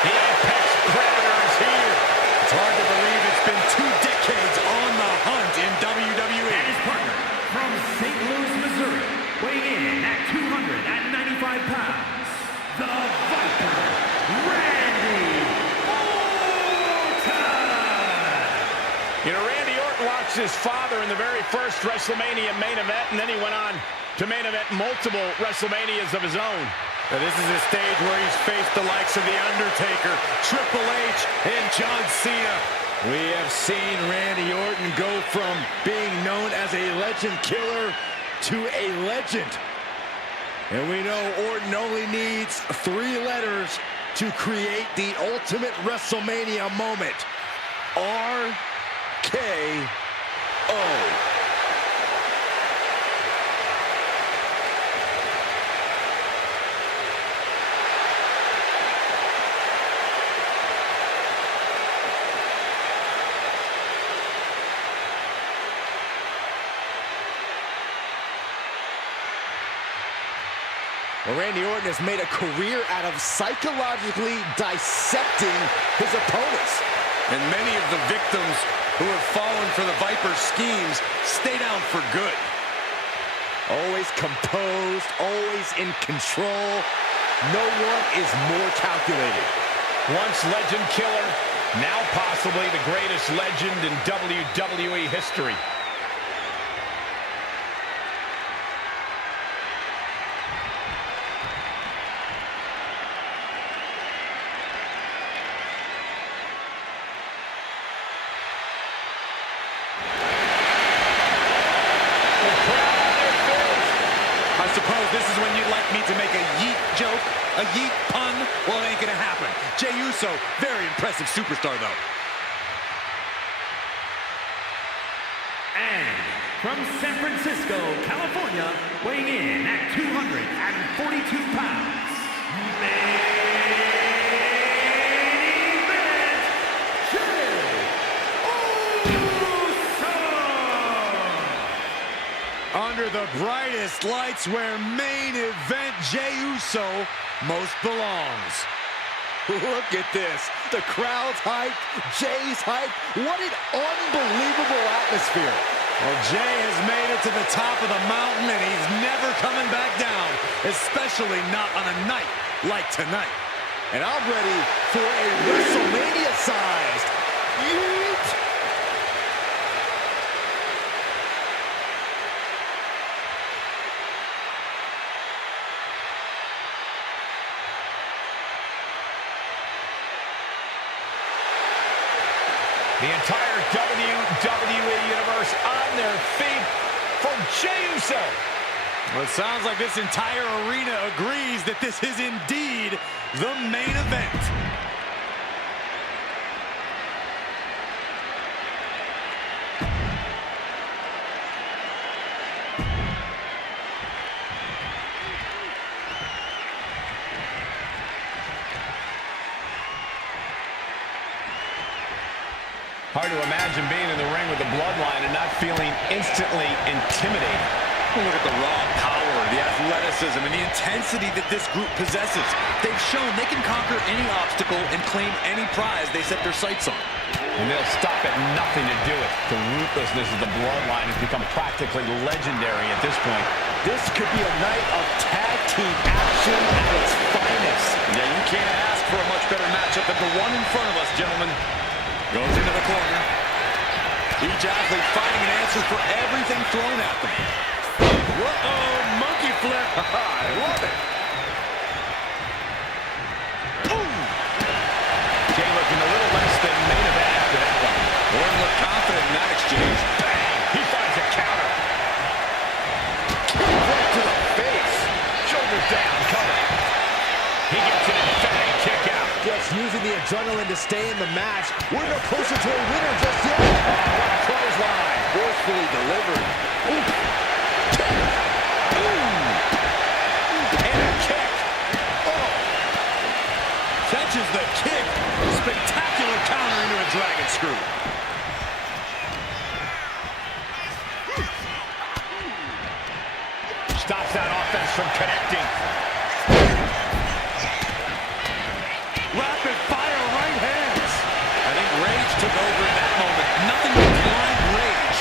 The Apex Predator is here. It's hard to believe it's been 2 decades on the hunt in WWE. And his partner from St. Louis, Missouri, weighing in at 295 pounds, the Viper, Randy Orton! You know, Randy Orton watched his father in the very first WrestleMania main event, and then he went on to main event multiple WrestleManias of his own. Now, this is a stage where he's faced the likes of The Undertaker, Triple H, and John Cena. We have seen Randy Orton go from being known as a legend killer to a legend. And we know Orton only needs 3 letters to create the ultimate WrestleMania moment. RKO. Well, Randy Orton has made a career out of psychologically dissecting his opponents. And many of the victims who have fallen for the Viper's schemes stay down for good. Always composed, always in control. No one is more calculated. Once legend killer, now possibly the greatest legend in WWE history. I suppose this is when you'd like me to make a yeet joke, a yeet pun. Well, it ain't gonna happen. Jey Uso, very impressive superstar, though. And from San Francisco, California, weighing in at 242 pounds, main event, Jey Uso! Under the brightest lights where main event Jey Uso most belongs. Look at this. The crowd's hyped. Jay's hyped. What an unbelievable atmosphere. Well, Jey has made it to the top of the mountain, and he's never coming back down, especially not on a night like tonight. And I'm ready for a WrestleMania-sized yeet. The entire WWE Universe on their feet for Jey Uso. Well, it sounds like this entire arena agrees that this is indeed the main event. Hard to imagine being in the ring with the bloodline and not feeling instantly intimidated. Well, look at the raw power, the athleticism, and the intensity that this group possesses. They've shown they can conquer any obstacle and claim any prize they set their sights on. And they'll stop at nothing to do it. The ruthlessness of the bloodline has become practically legendary at this point. This could be a night of tag team action at its finest. Yeah, you can't ask for a much better matchup than the one in front of us, gentlemen. Goes into the corner. Each athlete finding an answer for everything thrown at them. Whoa, monkey flip. I love it. Boom! Jey looking a little less than main event after that one. Orton looked confident in that exchange. Bang! He He gets an emphatic kick out. Just using the adrenaline to stay in the match. We're no closer to a winner just yet. What a clothesline. Forcefully delivered. Ooh. Kick. Ooh. And a kick. Oh. Catches the kick. Spectacular counter into a dragon screw. Stops that offense from connecting. Rapid fire right hands. I think rage took over in that moment. Nothing but blind rage.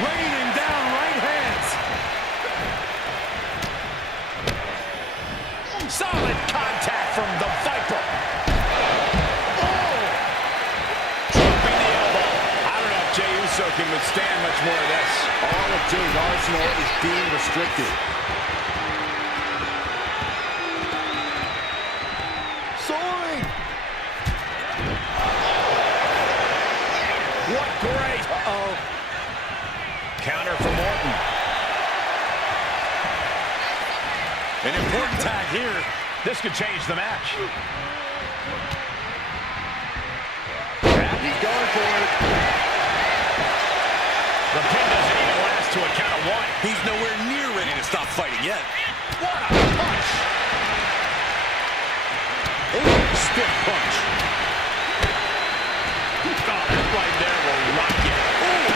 Raining down right hands. Solid contact from the Viper. Oh! Dropping the elbow. I don't know if Jey Uso can withstand much more of this. All of Jey's arsenal is being restricted. Soaring! What great! Uh-oh. Counter from Orton. An important tag here. This could change the match. He's going for it. The pin doesn't even last to a count of one. He's nowhere near ready to stop fighting yet. What a punch! Ooh, stiff punch. Oh, that right there will rock you. Ooh.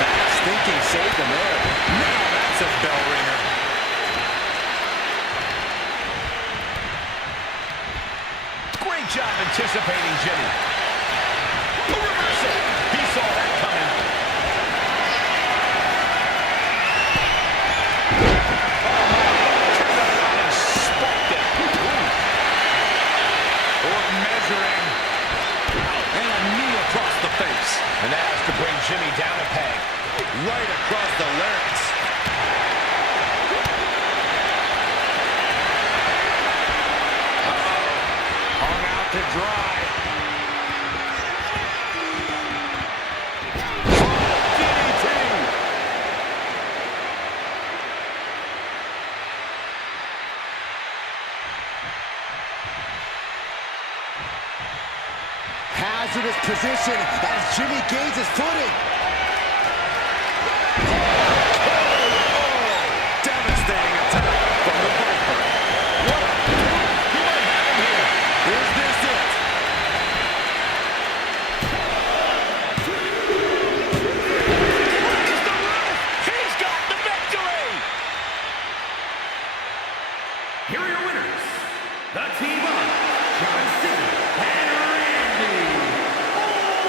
Fast thinking saved him there. Now that's a bell ringer. Great job anticipating Jimmy. A reversal. He saw that coming. Turned around and spiked it. Orton measuring. And a knee across the face. And that has to bring Jimmy down a peg. Right across the larynx. Hung out to dry. Hazardous position as Jimmy gains his footing. Devastating attack from the Viper. What a move. He might have him here. Is this it? Raise the roof. He's got the victory. Here are your winners. The team of John Cena and Randy Orton.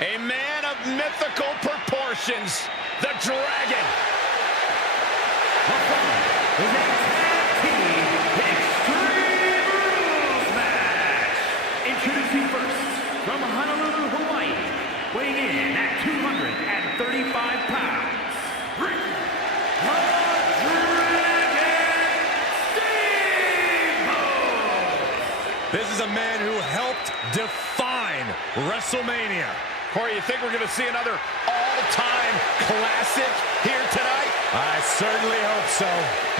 A man of mythical proportions, the Dragon. The following is a tag team Extreme Rules match. Introducing first, from Honolulu, Hawaii, weighing in at 235 pounds, Rick the Dragon Steamboat. This is a man who helped define WrestleMania. Corey, you think we're going to see another all-time classic here tonight? I certainly hope so.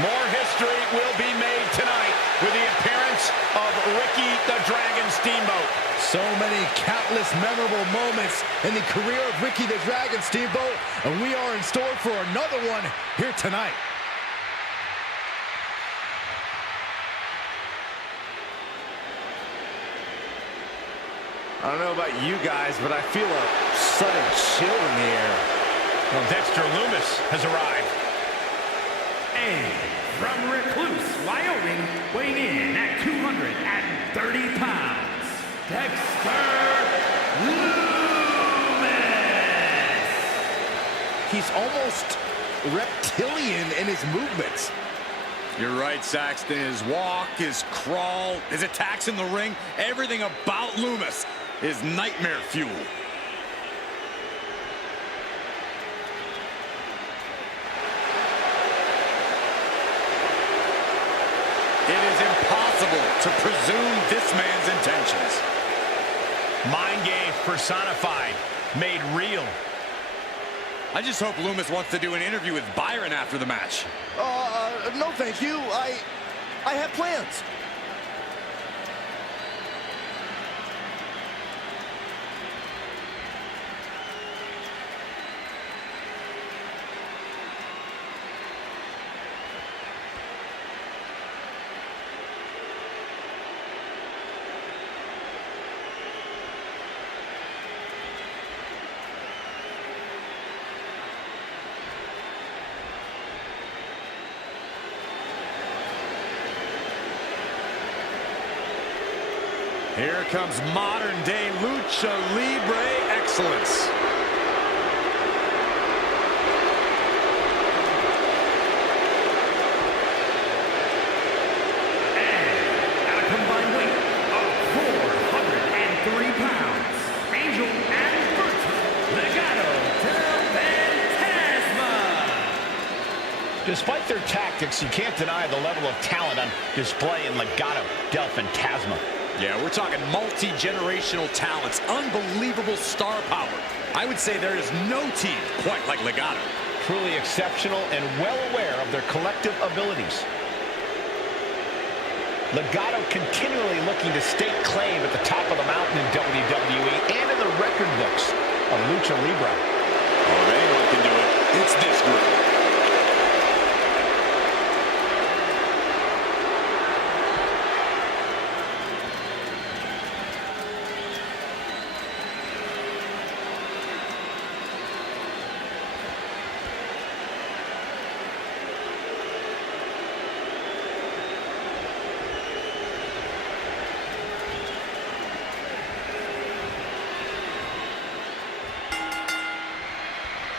More history will be made tonight with the appearance of Ricky the Dragon Steamboat. So many countless memorable moments in the career of Ricky the Dragon Steamboat, and we are in store for another one here tonight. I don't know about you guys, but I feel a sudden chill in the air. Well, Dexter Lumis has arrived. And from Recluse, Wyoming, weighing in at 230 pounds, Dexter Lumis. He's almost reptilian in his movements. You're right, Saxton. His walk, his crawl, his attacks in the ring, everything about Lumis is nightmare fuel. It is impossible to presume this man's intentions. Mind games personified, made real. I just hope Lumis wants to do an interview with Byron after the match. No thank you. I have plans. Here comes modern-day Lucha Libre excellence. At a combined weight of 403 pounds, Angel and Bertram, Legado del Fantasma. Despite their tactics, you can't deny the level of talent on display in Legado del Fantasma. Yeah, we're talking multi-generational talents, unbelievable star power. I would say there is no team quite like Legado. Truly exceptional and well aware of their collective abilities. Legado continually looking to stake claim at the top of the mountain in WWE and in the record books of Lucha Libre. Oh, if anyone can do it, it's this group.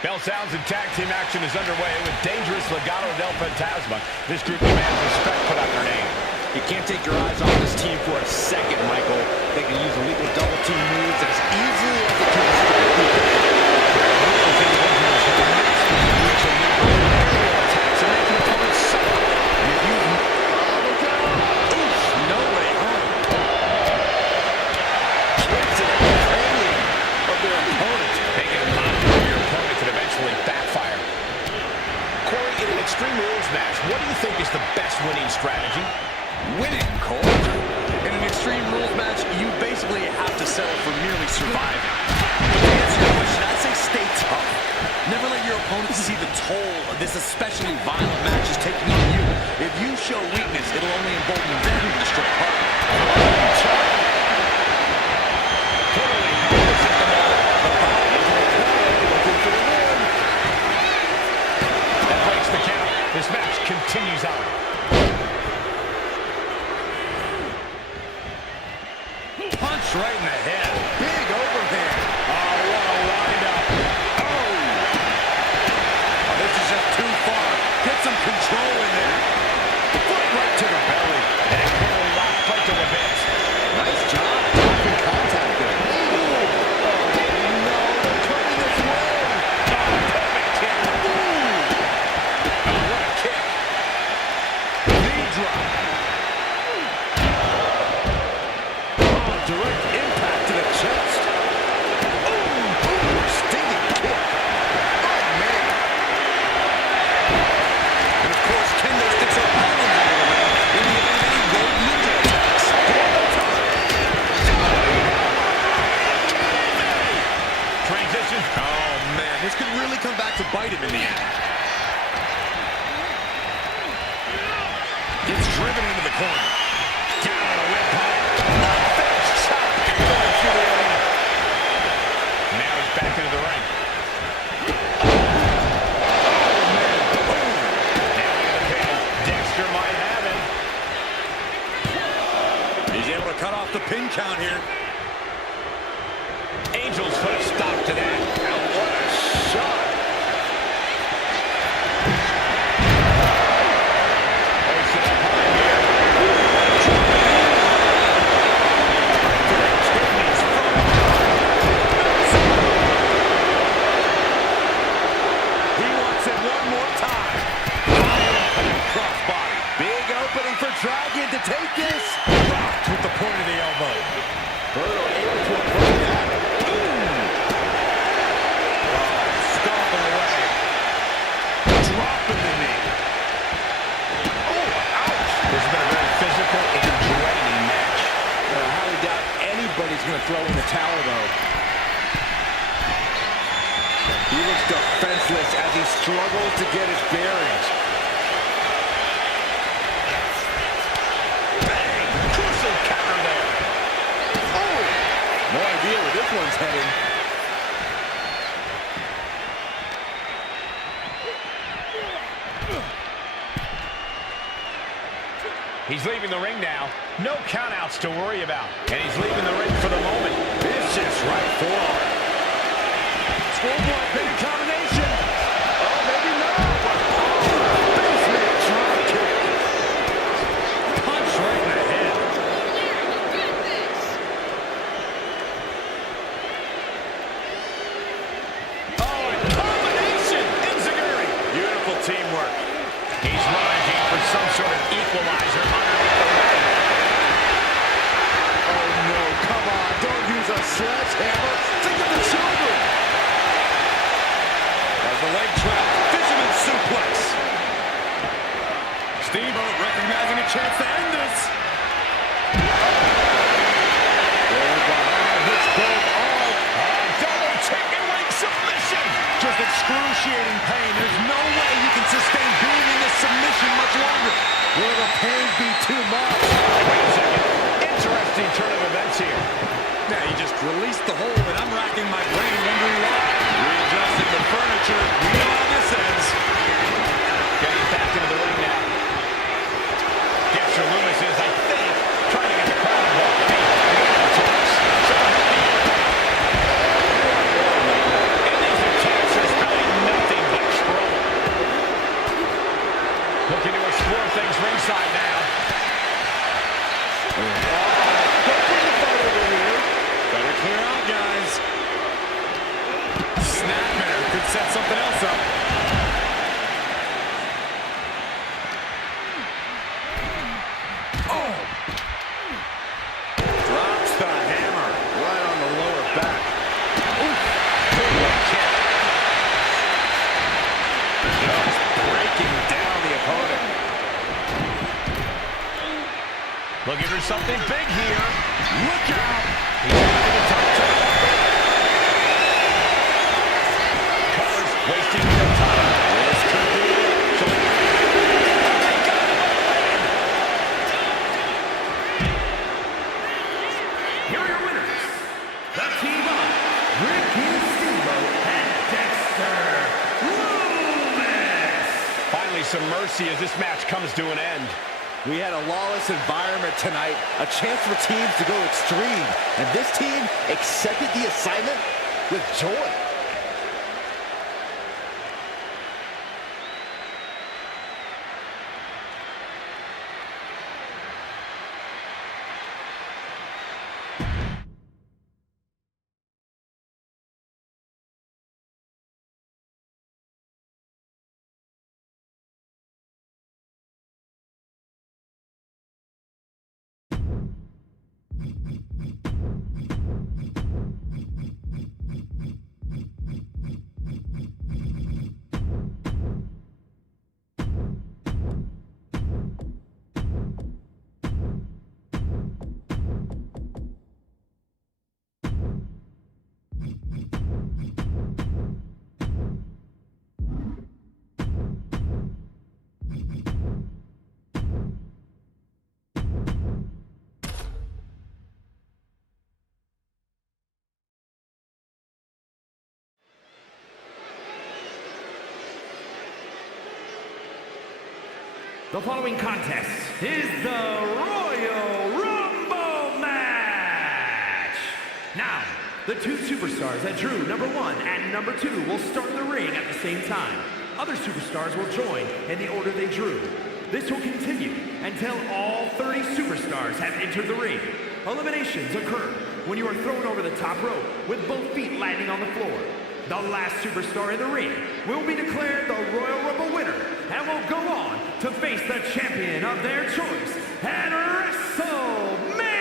Bell sounds and tag team action is underway with dangerous Legado del Fantasma. This group demands respect put on their name. You can't take your eyes off this team for a second, Michael. They can use illegal double team moves as easily as they can strike people. Attacks and making opponents suffer. No way home. Kicks it at the cranium of their opponent. Making a mockery of your opponent could eventually backfire. Corey, in an Extreme Rules match, what do you think is the best winning strategy? Winning, Cole. In an Extreme Rules match, you basically have to settle for merely surviving. But to answer your question, I'd say stay tough. Never let your opponent see the toll this especially violent match is taking on you. If you show weakness, it'll only embolden them to strike hard. Totally helpless at the moment. Looking for the win. That breaks the count. This match continues on. Punch right in the head. Big overhand. Oh, what a This could really come back to bite him in the end. Gets driven into the corner. Down on a windpipe. Face chop. Going through the arena. Now he's back into the ring. Might have him. He's able to cut off the pin count here. Angels put a stop to that. And what a shot. Hoisted up high here. He wants it one more time. Crossbody. Big opening for Dragon to take this. Rocked with the point of the elbow. Brutal, able to avoid that. Boom! Stomping away. Dropping the knee. Oh, ouch! This has been a very physical and draining match. I highly doubt anybody's going to throw in the towel, though. He looks defenseless as he struggles to get his bearings. Counter there. Oh! No idea where this one's heading. He's leaving the ring now. No countouts to worry about. And he's leaving the ring for the moment. Vicious right forearm. Schoolboy pin combination. Oh, maybe not. Basement drop kick. Punch right in the head. Teamwork. He's looking for some sort of equalizer underneath the ring. Oh no, come on, don't use a sledgehammer. Think of the children. As the leg trap, fisherman suplex. Steamboat recognizing a chance to end this. Hits both arms. Double chicken wing submission. Just excruciating pain. There's no way you can sustain being in this submission much longer. Will the pain be too much? Wait a second. Interesting turn of events here. Now you just released the hold, and I'm racking my brain wondering why. Readjusting the furniture. We know how this ends. Getting back into the ring now. Dexter Loomis is, I think, trying to get the crowd involved. Looking to explore things ringside now. Don't bring the fight over here. Better clear out, guys. Snapmare could set something else up. Oh! Drops the hammer right on the lower back. Oof! Big leg kick. Just breaking down the opponent. Looking for something big here. Look out! He's having a tough time. Covers, wasting no time. This could be it. Here are your winners, the team of Ricky Steamboat and Dexter Loomis. Finally, some mercy as this match comes to an end. We had a lawless environment tonight, a chance for teams to go extreme, and this team accepted the assignment with joy. The following contest is the Royal Rumble match. Now, the two superstars that drew number 1 and number 2 will start in the ring at the same time. Other superstars will join in the order they drew. This will continue until all 30 superstars have entered the ring. Eliminations occur when you are thrown over the top rope with both feet landing on the floor. The last superstar in the ring will be declared the Royal Rumble winner and will go on to face the champion of their choice at WrestleMania!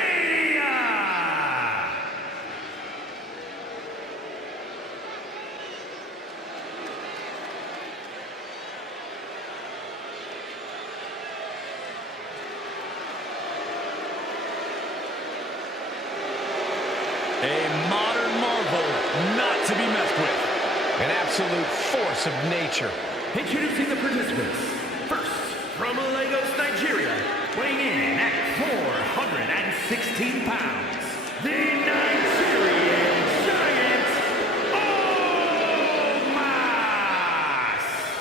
A modern marvel not to be messed with. An absolute force of nature. Introducing the participants. First, from Lagos, Nigeria, weighing in at 416 pounds, the Nigerian Giant, Omos!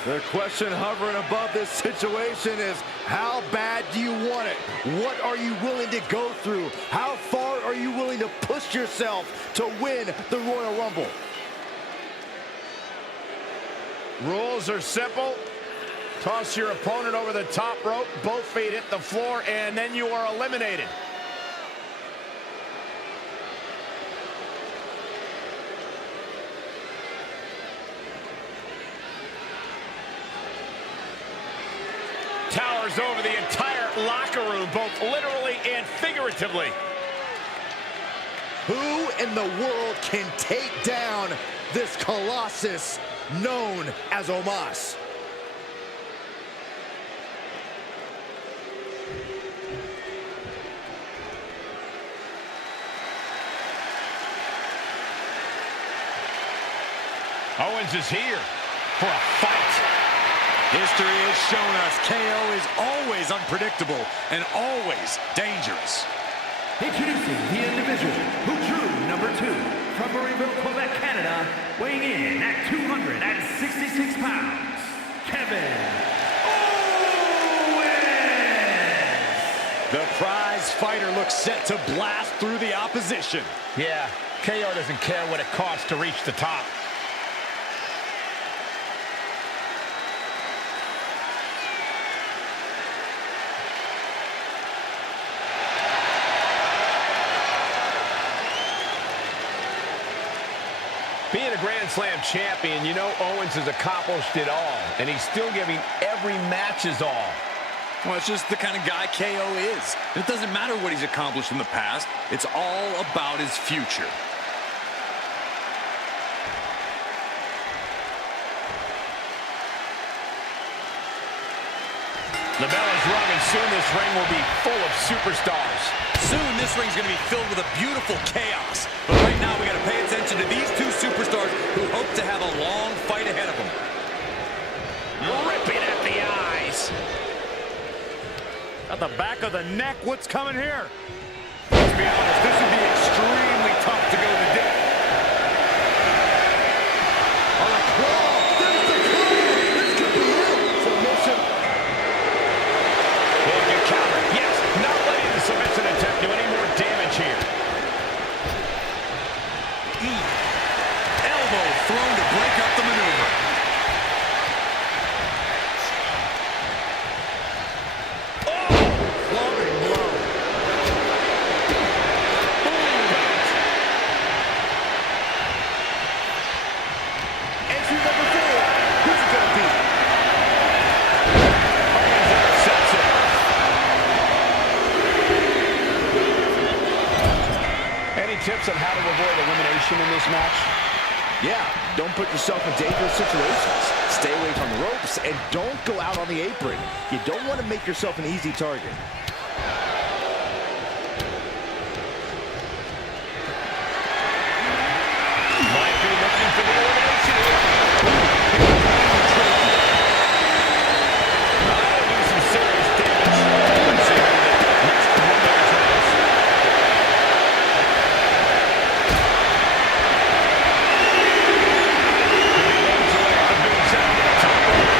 The question hovering above this situation is, how bad do you want it? What are you willing to go through? How far are you willing to push yourself to win the Royal Rumble? Rules are simple. Toss your opponent over the top rope, both feet hit the floor, and then you are eliminated. Towers over the entire locker room, both literally and figuratively. Who in the world can take down this colossus known as Omos? Owens is here for a fight. History has shown us KO is always unpredictable and always dangerous. Introducing the individual who drew number 2 from Marieville, Quebec, Canada, weighing in at 266 pounds, Kevin Owens! The prize fighter looks set to blast through the opposition. Yeah, KO doesn't care what it costs to reach the top. Being a Grand Slam champion, you know Owens has accomplished it all, and he's still giving every match his all. Well, it's just the kind of guy KO is. It doesn't matter what he's accomplished in the past. It's all about his future. The bell is rung, and soon this ring will be full of superstars. Soon this ring's going to be filled with a beautiful chaos. But right now we got to pay attention to these two superstars who hope to have a long fight ahead of them. Ripping at the eyes. At the back of the neck, what's coming here? Let's be honest, this would be extremely tough to go the distance. On a claw, there's the claw! This could be it! Submission. Look at counter. Yes, not letting the submission attempt do any more damage here. Elbow thrown to break up the maneuver. Clubbing blow. Entry number 4. Who's it gonna be? Owens intercepts it. Any tips on how to avoid elimination in this match? Yeah, don't put yourself in dangerous situations. Stay away from the ropes and don't go out on the apron. You don't want to make yourself an easy target. Might be looking for the elimination here. That'll do some serious damage. Let's see how the next one goes. Could be one away from being sent to the top rope.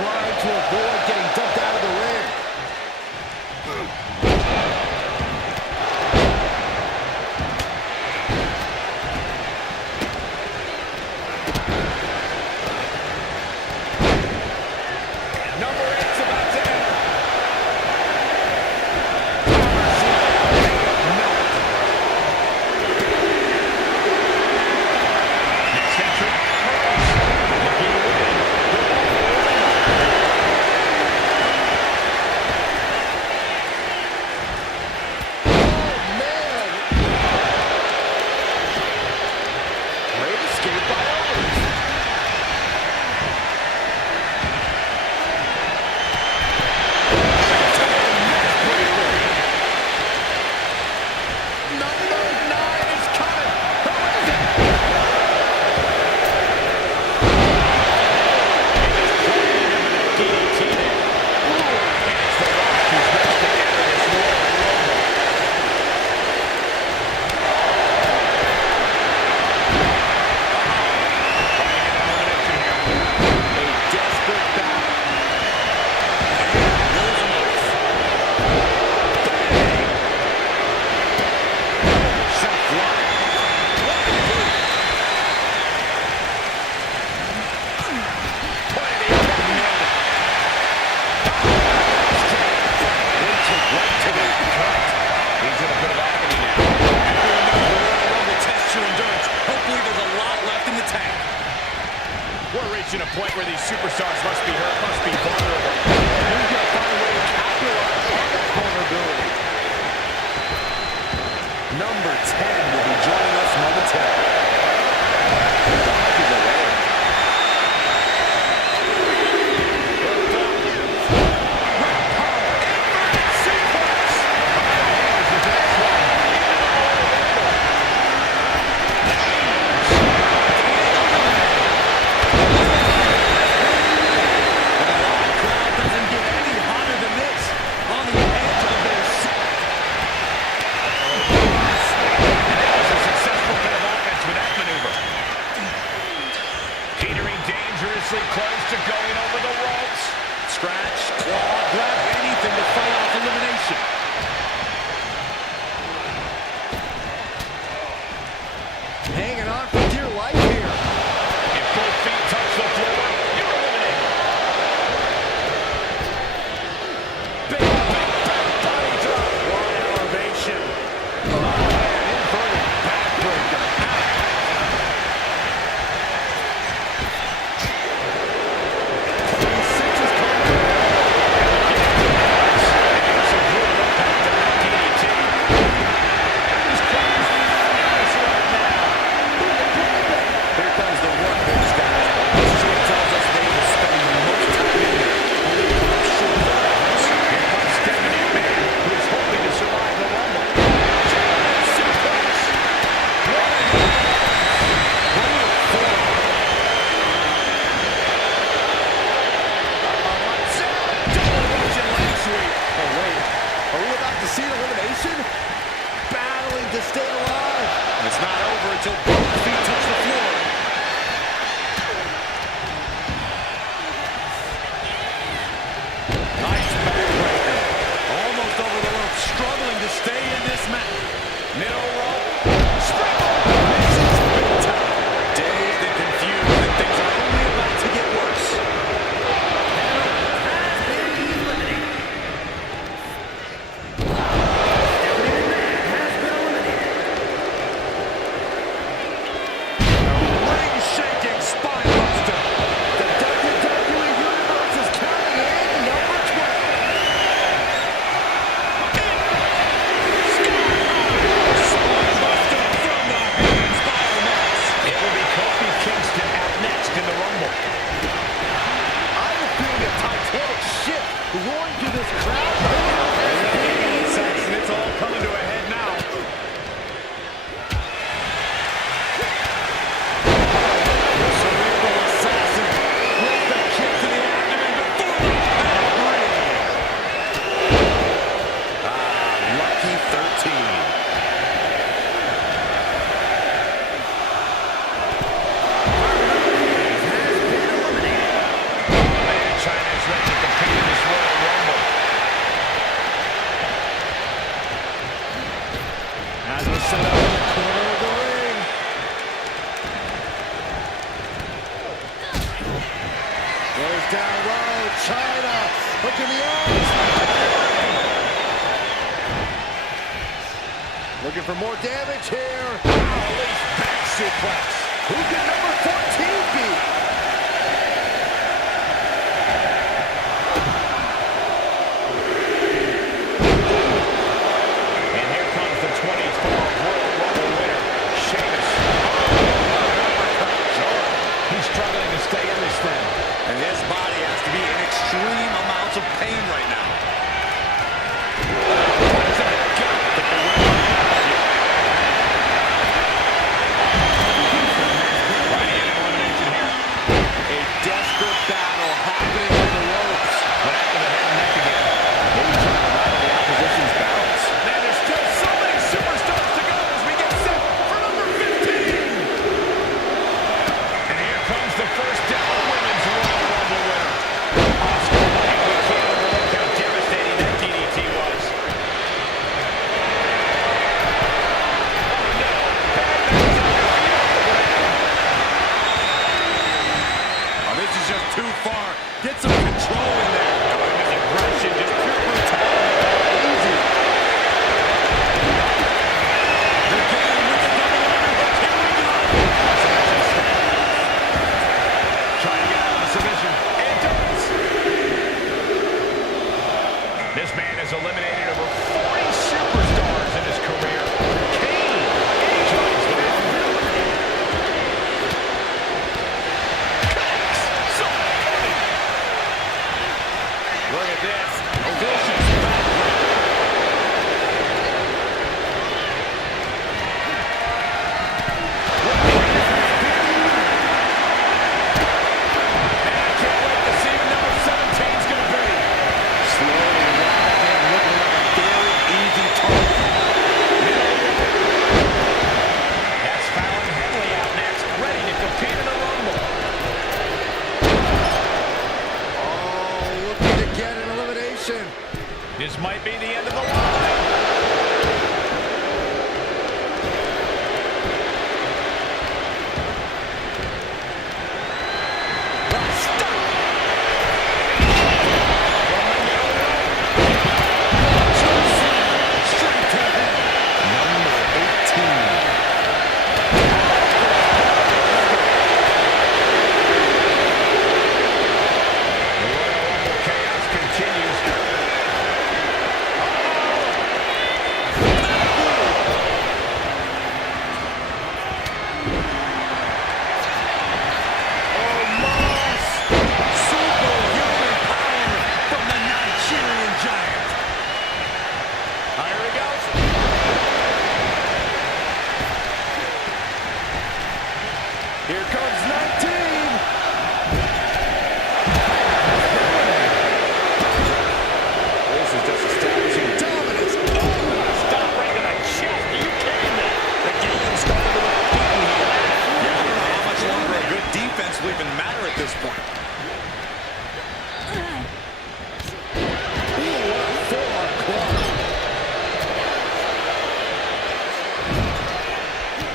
trying to avoid getting dumped out of the ring. Number 8's about to enter. Next entrant, looking to win the Great escape by Owens. Number 9 is coming. Who is it? DDT there. And it's The Rock who's ready to enter this Royal Rumble. A desperate battle. And there's an oath. Sent flying. What a move. Pointed the elbow, nailed it. Right to the gut. He's in a bit of agony now. Everyone knows the Royal Rumble tests your endurance. Hopefully there's a lot left in the tank. We're reaching a point where these superstars must be hurt, must be vulnerable. He's got to find a way to capitalize on that vulnerability. Number 10 will be joining us momentarily. Dodges away. Doesn't get any hotter than this. On the edge of their seat. That was a successful bit of offense with that maneuver. Teetering dangerously close to going over the ropes. Scratch, claw, grab anything to fight off elimination. Hanging on for dear life here. If both feet touch the floor, you're eliminated. Big body drop. What elevation. Oh, man, inverted backbreaker. Here comes the work these guys. This is what tells us they will spend the most time in here. Only to come up short of their efforts. Here comes Stephanie McMahon, who's hoping to survive the Rumble. Suplex. Oh, wait. Are we about to see an elimination? Battling to stay alive. It's not over until both feet touch the floor. Nice backbreaker. Almost over the rope, struggling to stay in this match. Middle rope. Springboard. Misses big time. Dazed and confused, and things are only about to get worse. Looking for more damage here. Release back suplex. Who can number 14 be? And here comes the 24 Royal Rumble winner, Sheamus. He's struggling to stay in this thing. And his body has to be in extreme amounts of pain right now. A desperate battle happening on the ropes. Went after the head and neck again. Maybe trying to rattle the opposition's balance. Man, there's still so many superstars to go as we get set for number 15. And here comes the first ever women's Royal Rumble winner. Asuka. And we can't overlook how devastating that DDT was. Oh, this is just too far. Get some control in there. Oh, his aggression, just pure brutality. Easy. They're getting with the double underhook. Here we go. Submission snap. Trying to get out of the submission. It does. This man has eliminated over 40 superstars in his career. Kane enjoys the win. Look at this. A vicious backbreaker. Man, I can't wait to see who number 17's going to be. Slowly rising, looking like a very easy target. That's Fallon Henley out next, ready to compete in the Rumble. Oh, looking to get an elimination. This might be the end of the line. The Royal Rumble chaos continues. Superhuman power from the Nigerian giant. Here he goes. Here comes 19. This is just establishing dominance. Stop right to the chest. Are you kidding me? The game's starting to look beaten here. Yeah, I don't know how much longer a good defense will even matter at this point.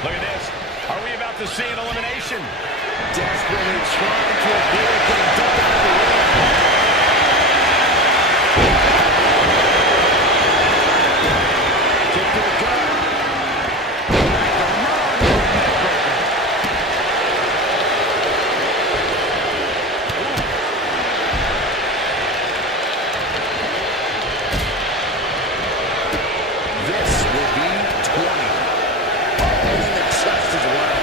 Look at this. Are we about to see an elimination? Desperately trying to avoid getting dumped out of the ring. Kick to the gut. This will be 20. Oh, and then the chest as well.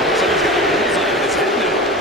Looks like he's got a bullseye on his head now.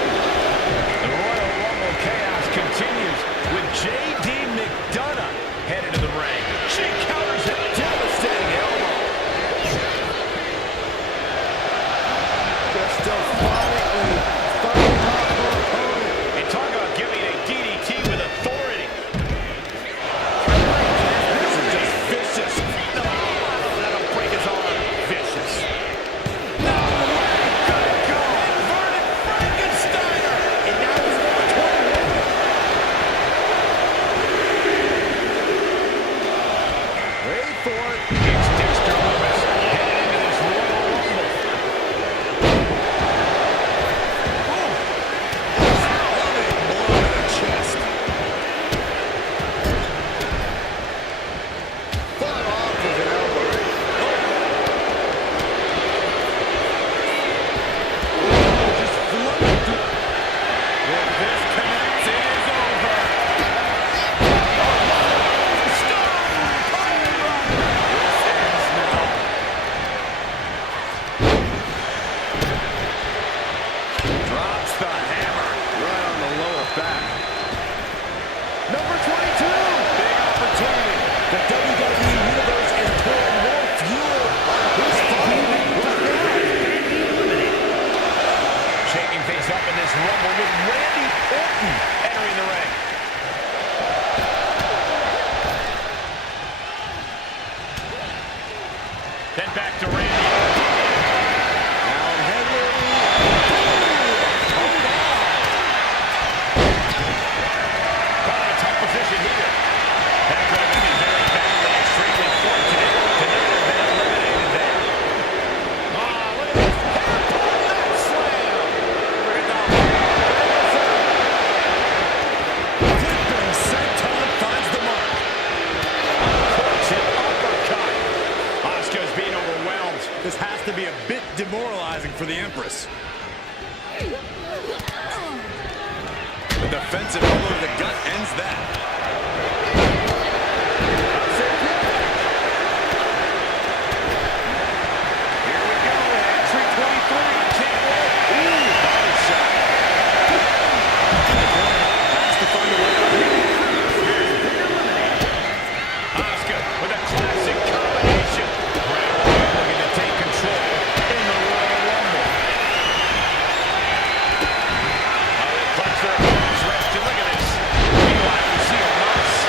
Then back to Randy. Now Henry. Caught in a tough position here. That could have been very badly, extremely fortunate to not have been eliminated there. Look at this. That slam. Look at that. Flipping senton finds the mark. Unfortunate uppercut. Asuka's being overwhelmed. This has to be a bit demoralizing for the Empress. The defensive elbow to the gut ends that. Here we go. Entry 23. Can't wait. Ooh, body shot. Has to find a way out here. Asuka with a classic combination. Bray Wyatt looking to take control in the Royal Rumble. Oh, they clutch their arms rested. Look at this. Meanwhile, you see a mouse.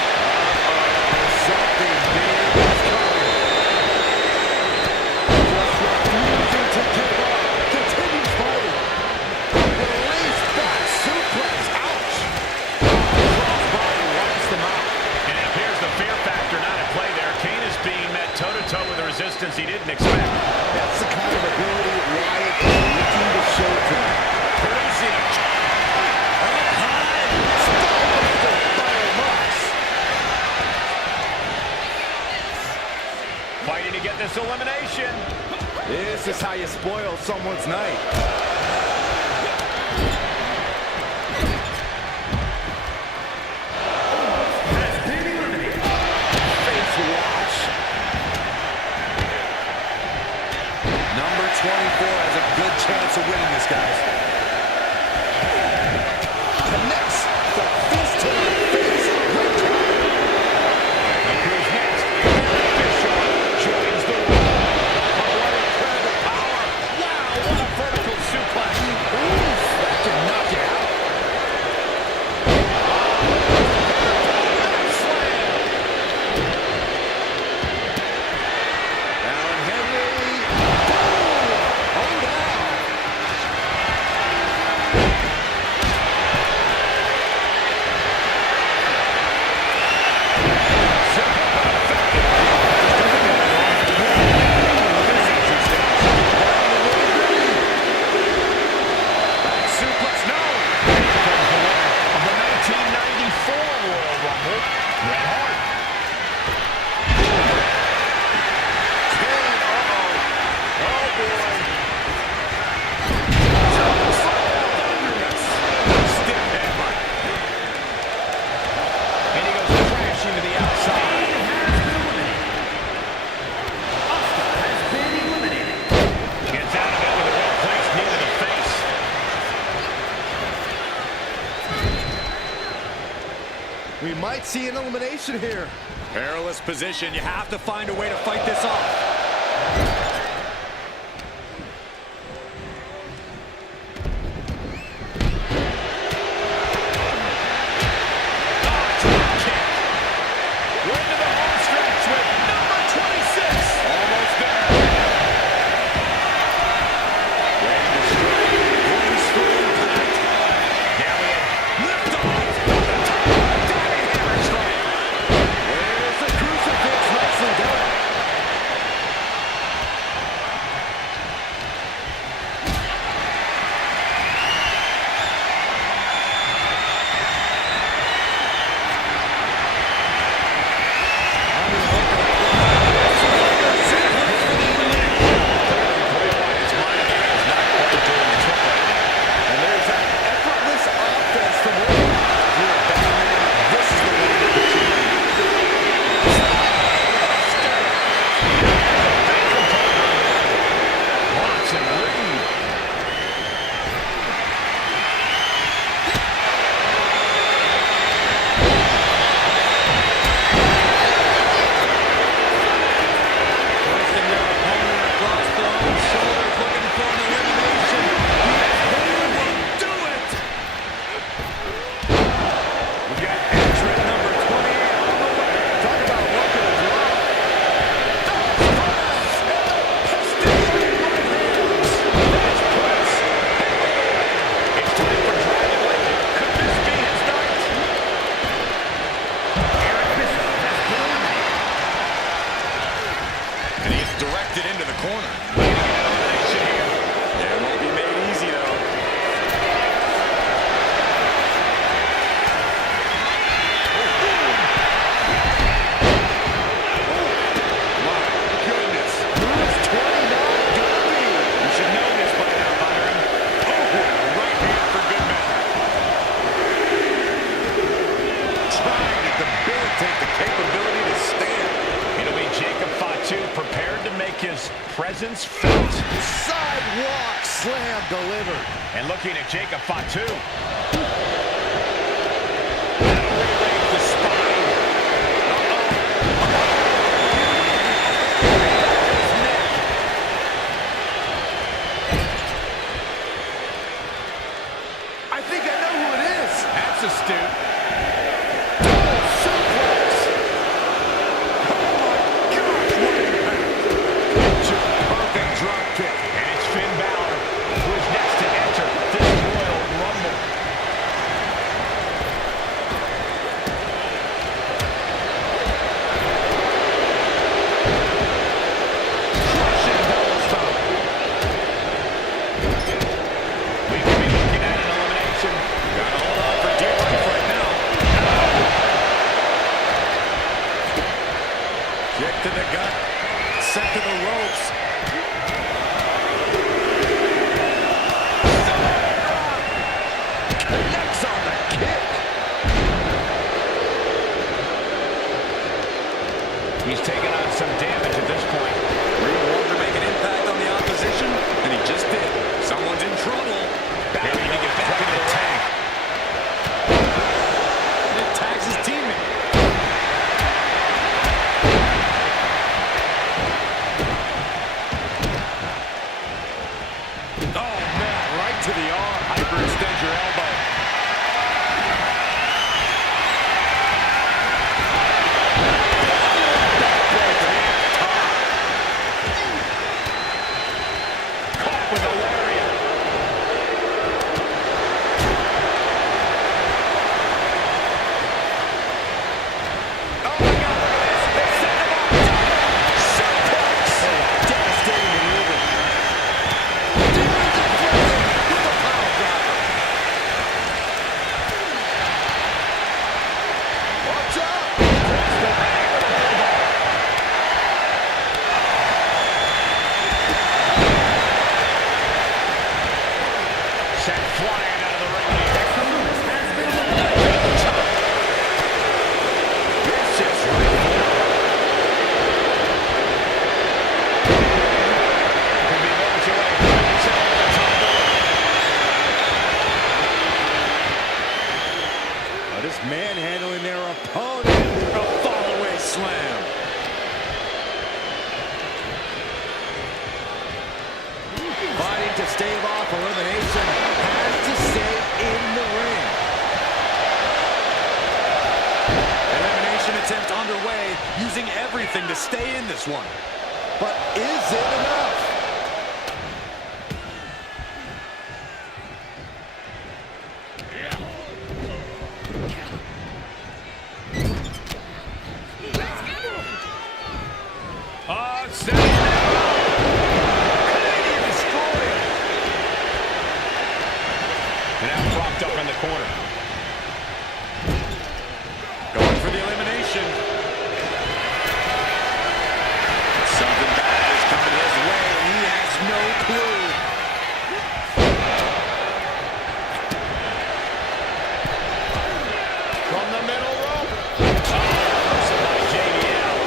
Something big is coming. Just refusing to give up. Continues fighting. Release back suplex. Ouch. Crossbody wipes them out. And it appears the fear factor not at play there. Kane is being met toe-to-toe with a resistance he didn't expect. That's the kind of ability Wyatt is looking to show tonight. Crazy. Up high. Stop the fire much. Fighting to get this elimination. This is how you spoil someone's night. Face wash. Number 24 has a good chance of winning this, guys. Connects the fist to the face. Good counter. Look who's next. Bischoff joins the ring. Oh, what incredible power. Wow, what a vertical suplex. Oof, that can knock you out. Now Henry. Hold on. Suplex, no. Here comes the winner of the 1994 Royal Rumble, Bret Hart. Oh boy. Stiff headbutt. And he goes crashing to the outside. Gets out of it with a well-placed knee to the face. We might see an elimination here. Perilous position. You have to find a way to fight this off. We're into the home stretch with number 26. Almost there. Ready to strike. Graceful impact. Now we have lift-off. Diving hammer strike. There's the crucifix. Nicely done. drafted into the corner. Leading an elimination here. It won't be made easy, though. His presence felt. Sidewalk slam delivered. And looking at Jacob Fatu. That'll rearrange the spine. I think I know who it is. That's astute. Kick to the gut, sent to the ropes. Connects on the kick. He's taking on some damage at this point. Reed wanted to make an impact on the opposition, and he just did. Someone's in trouble. Here we get back into the tank. It tags his teammate. To the arm. Hyperextend your elbow. Caught with a lariat. Oh my God, look at this. They set him up. Suplex. Devastating maneuver. Sent flying out of the ring here. Vicious right forward. Could be moments away from himself at the top of the ring. But just manhandling their opponent. A fall-away slam. Fighting to stave off elimination, has to stay in the ring. Elimination attempt underway, using everything to stay in this one. But is it enough? Oh, set. Propped up in the corner. Going for the elimination. Something bad is coming his way, and he has no clue. From the middle rope. Oh, by JBL.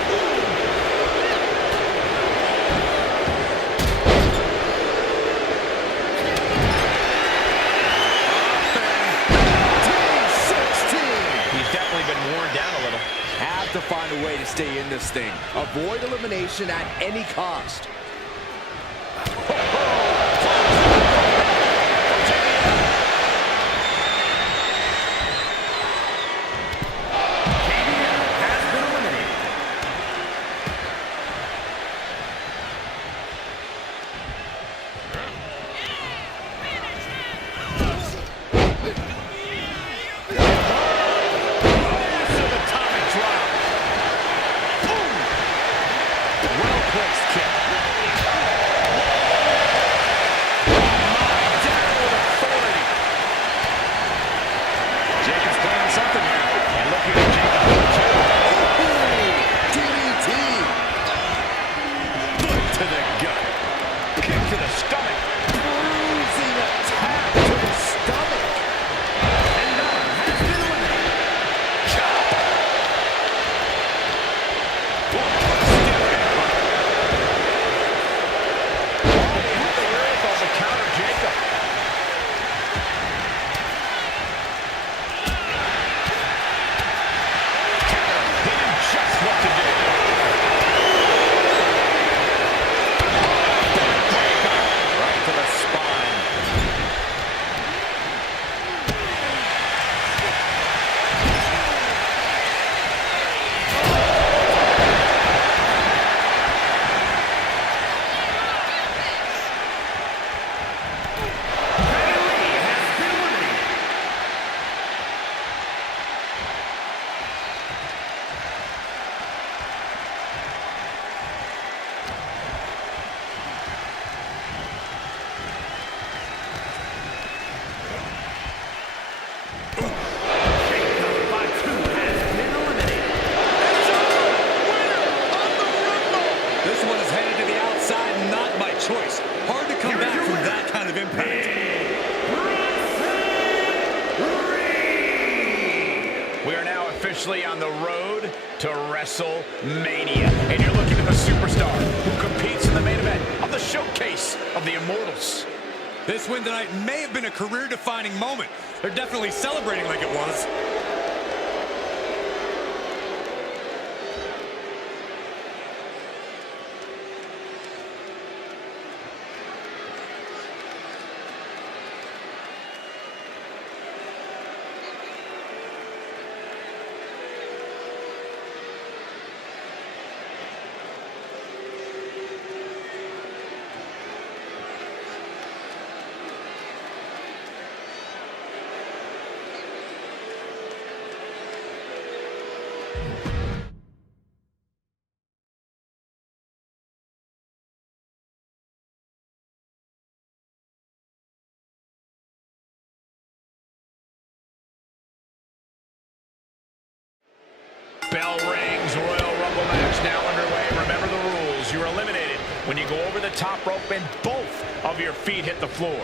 Been worn down a little. Have to find a way to stay in this thing. Avoid elimination at any cost. Well-placed kick. to the gut. Kick to the stomach. Bruising attack to the stomach. And none has been eliminated. Chop. Whoa, stiff headbutt. Oh, they hit the earth on the counter, Jacob. He knew just what to do. Right to the spine. Brandon Lee has been eliminated. Jacob Fatu has been eliminated. This one is headed to the outside, not by choice. Hard to come Here's back your from winner. that kind of impact. We are now officially on the road to WrestleMania. And you're looking at the superstar who competes in the main event of the showcase of the Immortals. This win tonight may have been a career-defining moment. They're definitely celebrating like it was. Bell rings, Royal Rumble match now underway. Remember the rules. You're eliminated when you go over the top rope and both of your feet hit the floor.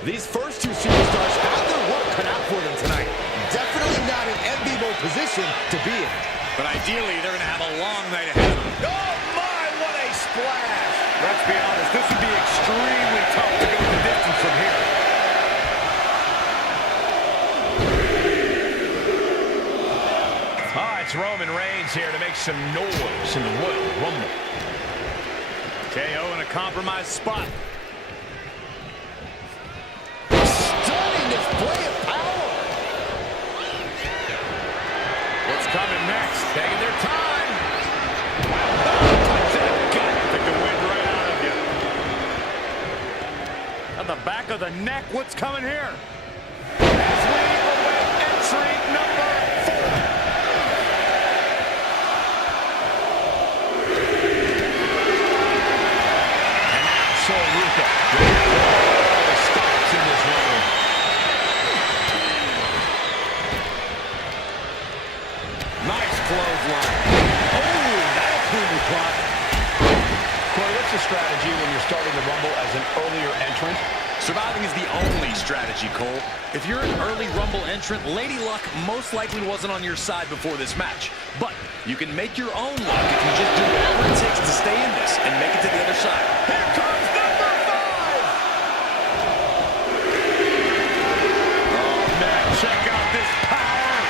These first two superstars have their work cut out for them tonight. Definitely not an enviable position to be in. But ideally, they're going to have a long night ahead of them. Oh my, what a splash! Let's be honest, this would be extremely tough to go the distance from here. It's Roman Reigns here to make some noise in the Royal Rumble. KO in a compromised spot. Stunning display of power. What's coming next? Taking their time. Oh, punch to the gut. Take the wind right out of you. At the back of the neck, what's coming here? As we await entry number 4. So Ruka, the stops in this round. Nice clothesline. Oh, that'll clean the clock. Corey, what's the strategy when you're starting the Rumble as an earlier entrant? Surviving is the only strategy, Cole. If you're an early Rumble entrant, Lady Luck most likely wasn't on your side before this match. But you can make your own luck if you just do whatever it takes to stay in this and make it to the other side. Here comes number 5! Oh, man, check out this power.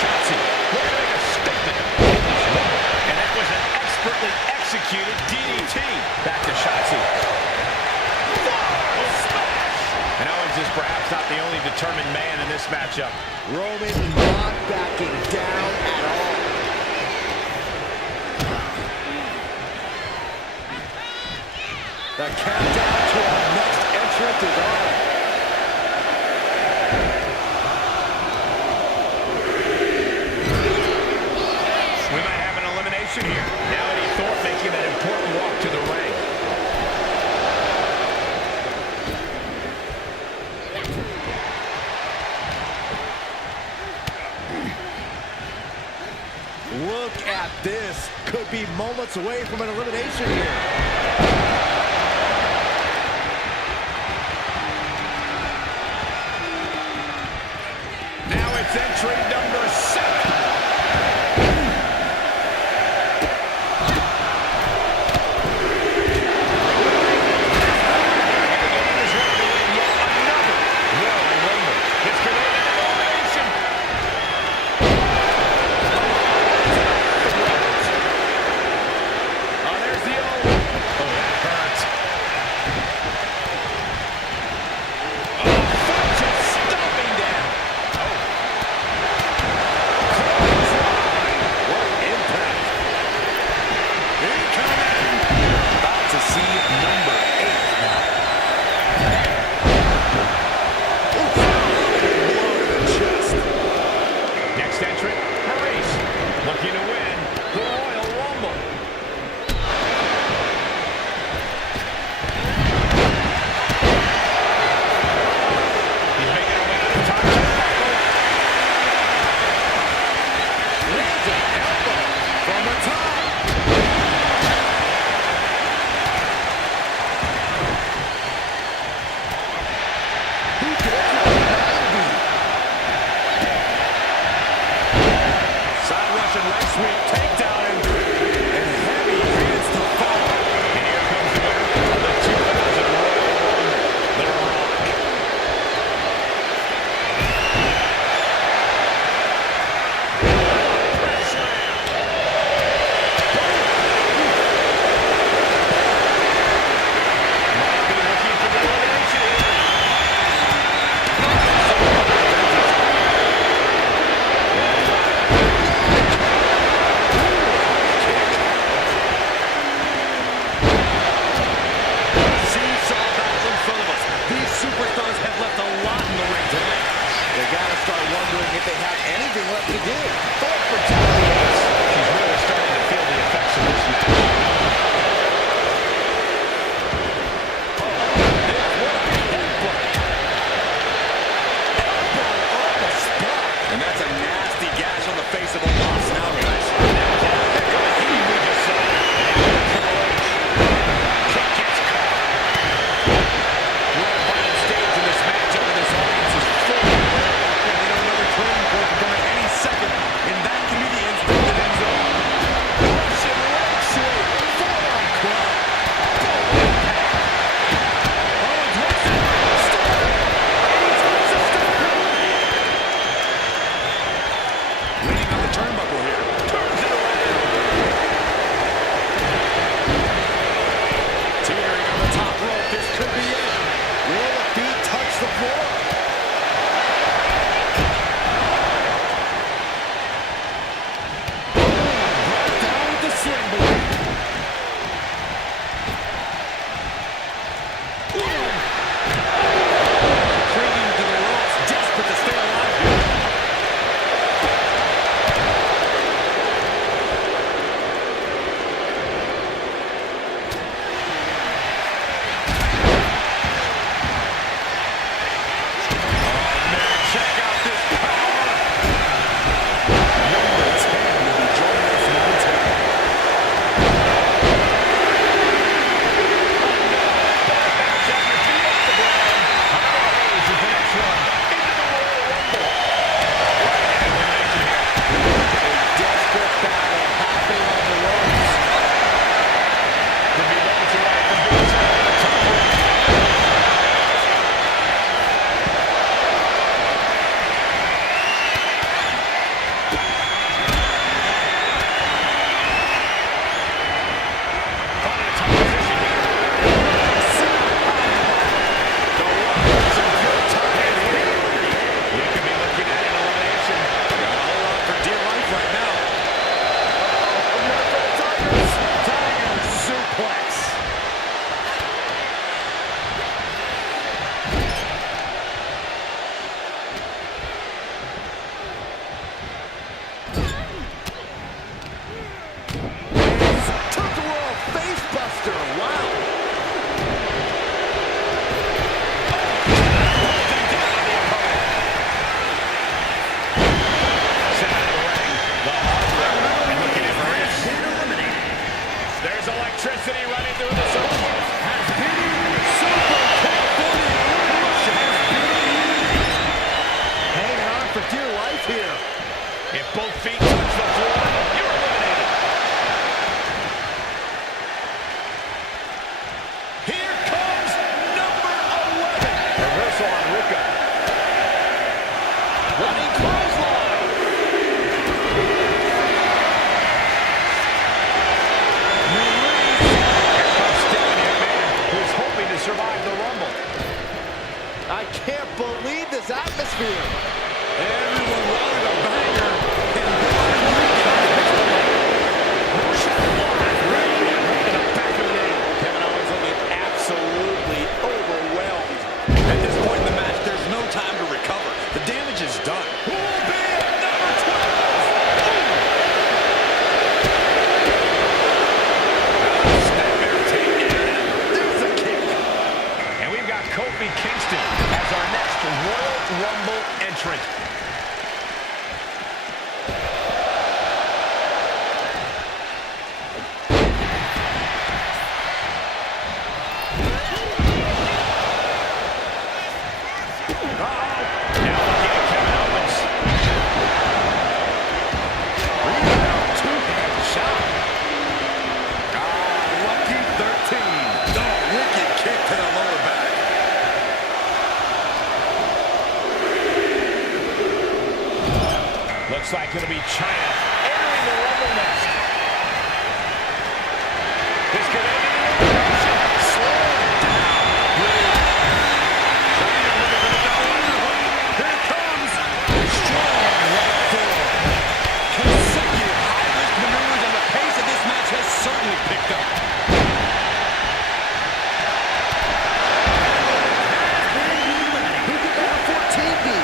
Shotzi, we're going to make a statement. And that was an expertly executed DDT. Back to Shotzi. And Owens is perhaps not the only determined man in this matchup. Roman not backing down at all. The countdown to our next entrant is on. We might have an elimination here. Now Eddie Thorpe making that important walk to the ring. Look at this. Could be moments away from an elimination here. Now it's entry number 7. There's electricity running through the circle. Has been Super kick for the elimination. Hanging on for dear life here. If both feet touch the floor, you're eliminated. Here comes number 11. Reversal on Ruka. Running clothesline. Here comes Stephanie McMahon, who's hoping to survive the Rumble. I can't believe this atmosphere. Everyone wanted a banger. Kevin Owens looking absolutely overwhelmed. At this point in the match, there's no time to recover. The damage is done. Who will be at number 12? Snapmare tape. There's a kick. And we've got Kofi Kingston as our next Royal Rumble entrant. Now looking at Kevin Owens. Rebound, two-hand shot. Lucky 13. Oh, wicked kick to the lower back. Looks like it'll be China entering the Rumble next. This could end in an elimination. Slow down. China looking for the double underhook. Here it comes. Strong right forward. Consecutive high-risk maneuvers, and the pace of this match has certainly picked up. Who could that 14 be?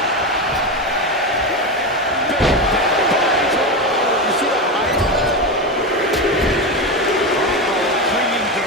You see that height on that? Clinging to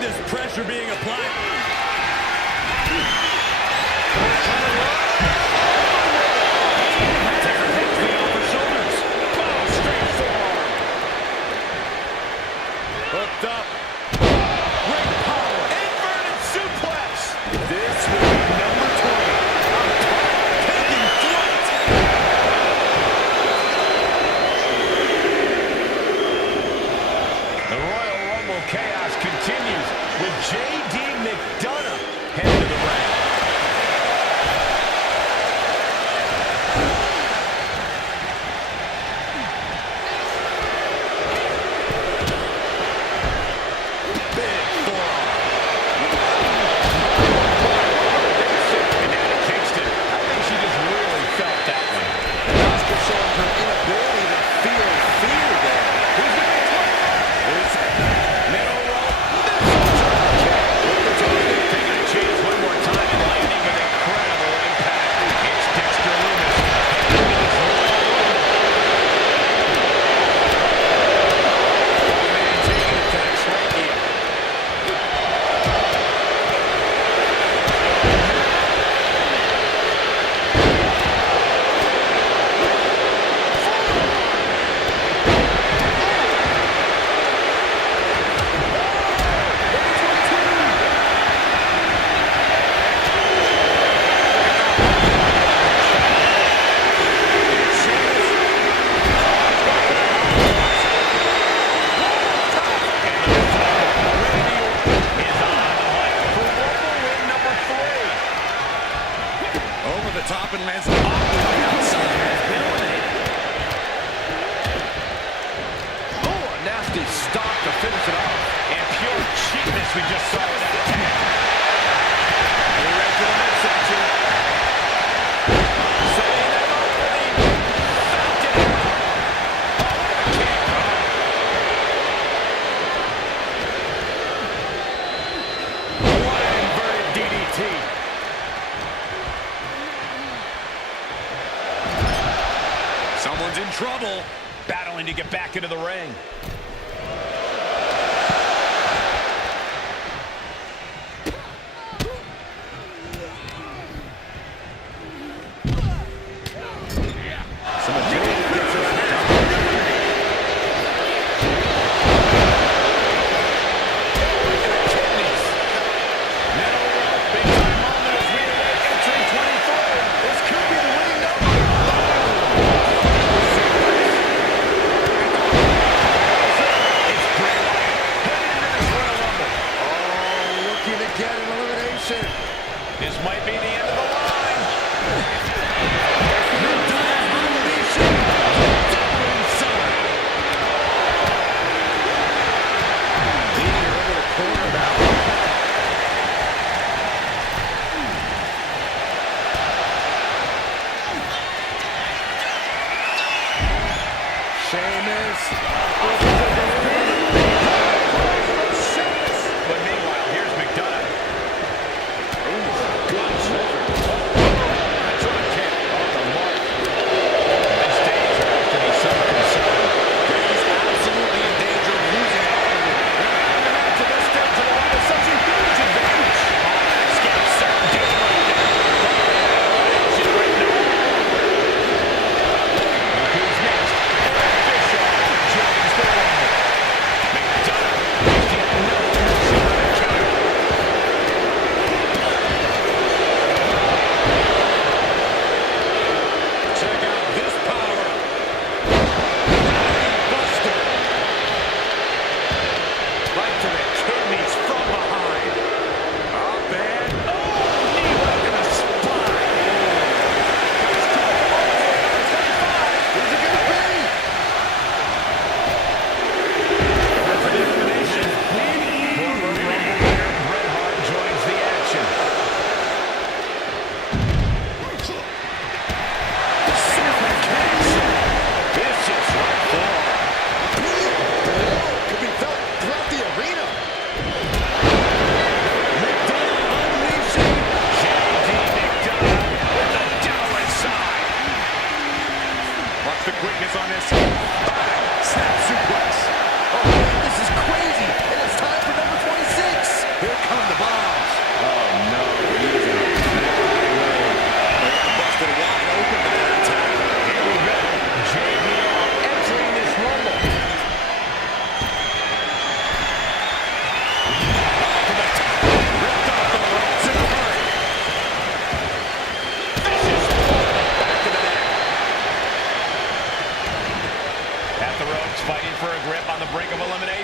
Tremendous pressure being applied. Taker hits the upper shoulders. Oh, straight forearm. Hooked up. Great power. Inverted suplex. This will be number 20. Taking flight. The Royal Rumble chaos continues with J.D. McDonough headed to the ring. Big forearm. And now to Kingston. I think she just really felt that one. Asuka showing her inability to feel fear there. Who's going to be middle rope? Taking a chance one more time and landing with incredible impact. It's Dexter Lumis. Taking it to the trachea. Over the top and lands all the way outside. Oh, a nasty stop to finish it off. And pure cheapness we just saw with that attack. We're ready for the midsection. Setting them up for the Falcon Arrow. Oh, what a kick. What an inverted DDT. Someone's in trouble. Battling to get back into the ring. Middle rope, big time moment as we await entry 24. This could be the winning number.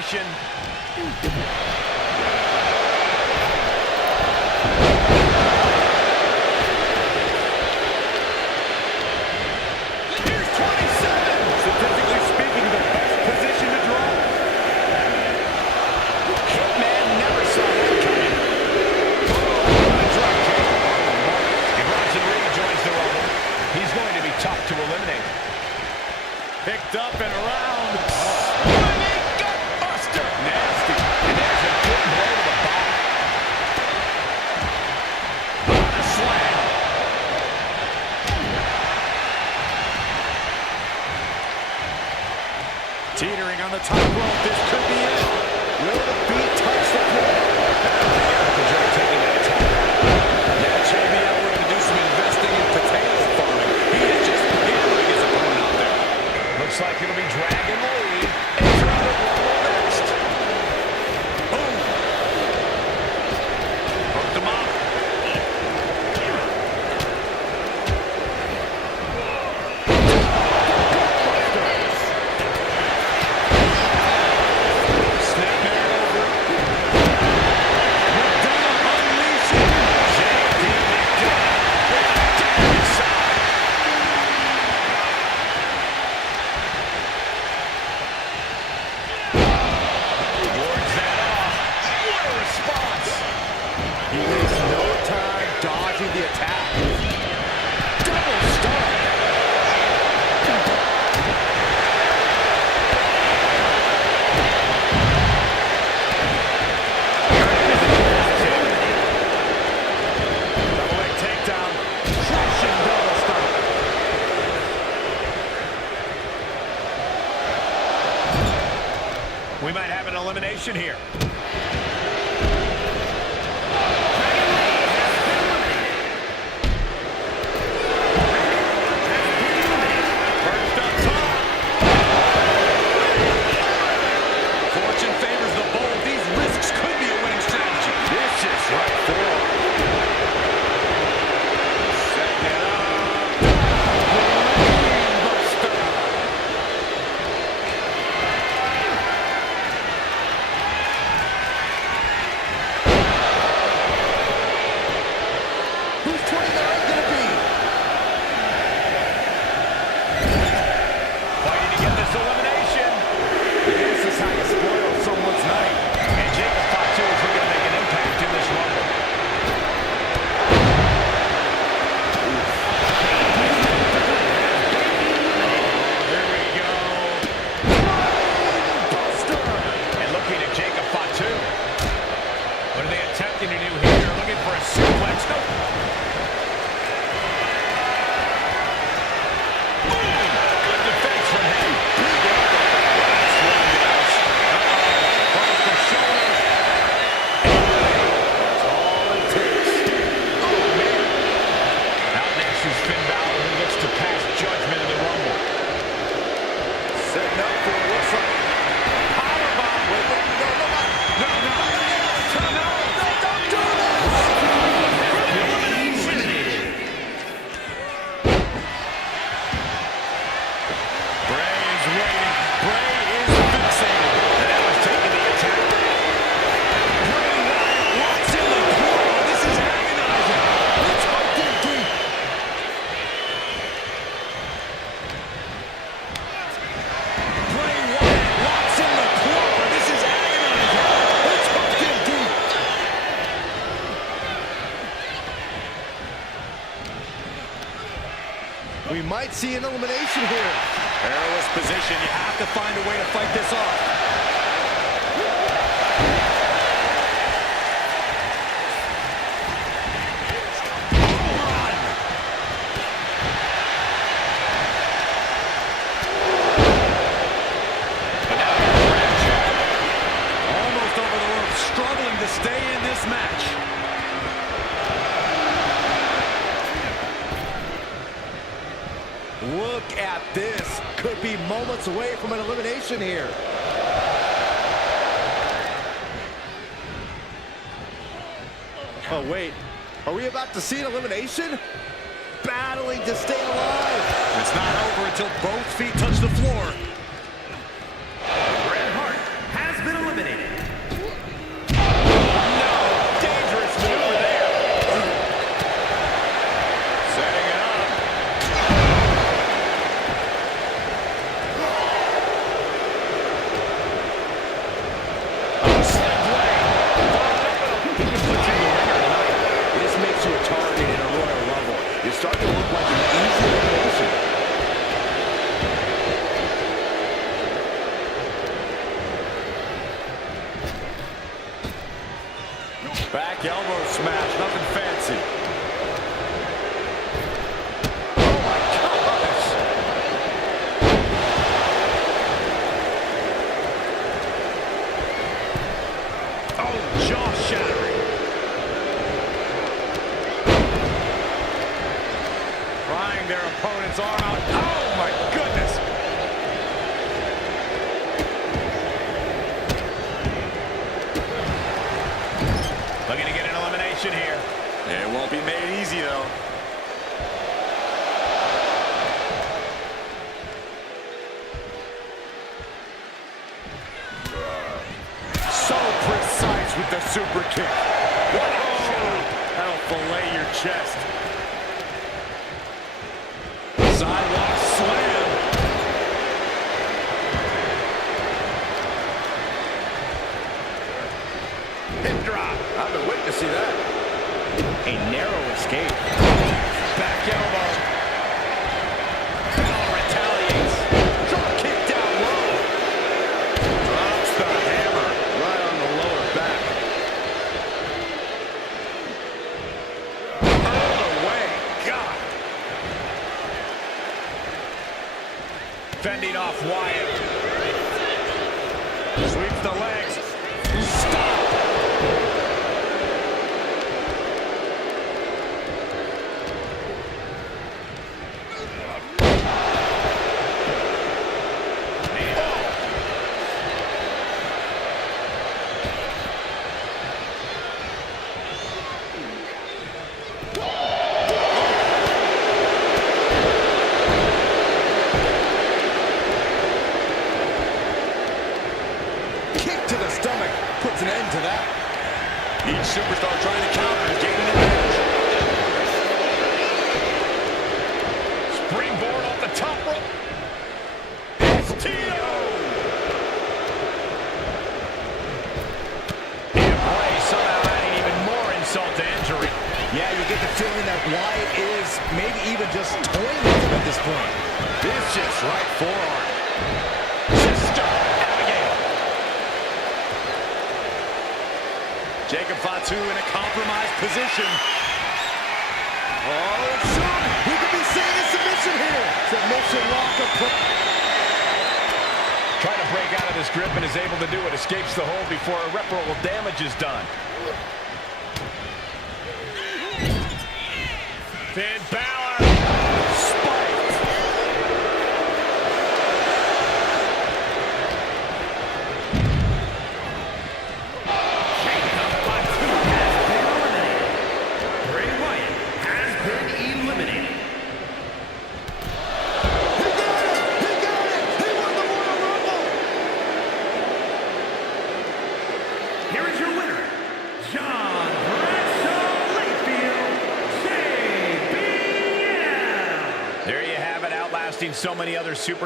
elimination. Here's 27. Statistically speaking, the best position to draw. Hitman never saw that coming. He's going to be tough to eliminate. Picked up and around. Swinging gutbuster. Nasty. And there's a good blow to the body. On a slam. Teetering on the top rope. This could be it. Will the feet touch the floor? Taking that attack. Yeah, JBL, we're going to do some investing in potato farming. He is just hammering his opponent out there. Looks like it'll be Dragon Lee entering the Rumble next. Boom. Hooked him up. Snapmare over. McDonough unleashing. J.D. McDonough with a diving side. Wards that off. What a response. He wastes no time dodging the attack. Double stomp. Double leg takedown. Crushing double stomp. We might have an elimination here. Perched up top. Fortune favors the bold. These risks could be a winning strategy. Vicious right forearm. Setting it up. Brainbuster. Who's 29 gonna be? Fighting to get this elimination. This is how you spoil someone's night. And Jacob Fatu is looking to make an impact in this Rumble. Here we go. Buster. And looking at Jacob Fatu. What are they attempting to do here? They're looking for a suplex. No. Good defense from him. Last one, guys. Across the shoulders. That's all it takes. Oh, man. Out next is Finn Balor, who looks to pass judgment in the Rumble. Setting up for it looks like powerbomb. Wait, no, don't do Bray is waiting. Bray is fixated. And that was taking the attack. Bray Wyatt locks in the claw. This is agonizing. Let's hope they're deep. Bray Wyatt locks in the claw. This is agonizing. Let's hope they're deep. We might see an elimination here. Perilous position. You have to find a way to fight this off. Almost over the ropes, struggling to stay in this match. Look at this. Could be moments away from an elimination here. Oh, wait. Are we about to see an elimination? Battling to stay alive. It's not over until both feet touch the floor. Bret Hart has been Back elbow smash, nothing fancy. Jaw-shattering. Prying their opponent's arm out. Oh, my goodness. Looking to get an elimination here. It won't be made easy, though. So precise with the super kick. What a shot. That'll fillet your chest. Sidewalk slam. Hip drop. I've been waiting to see that. A narrow escape. Back elbow. Balor retaliates. Drop kick down low. Drops the hammer. Right on the lower back. Out of the way. God. Fending off Wyatt. Sweeps the legs. Stop. Kick to the stomach puts an end to that. Each superstar trying to counter and gain an advantage. Springboard off the top rope. STO. And Bray somehow adding even more insult to injury. Yeah, you get the feeling that Wyatt is maybe even just toying with him at this point. Vicious right forearm. Sister Abigail. Jacob Fatu in a compromised position. Oh, soon we could be seeing a submission here. Submission lock of Trying to break out of this grip and is able to do it. Escapes the hold before irreparable damage is done. Finn Balor. Spiked. Jacob Fatu has been eliminated. Bray Wyatt has been eliminated. He got it! He got it! He won the Royal Rumble! Here is your winner, John Bradshaw Layfield, JBL. There you have it, outlasting so many other super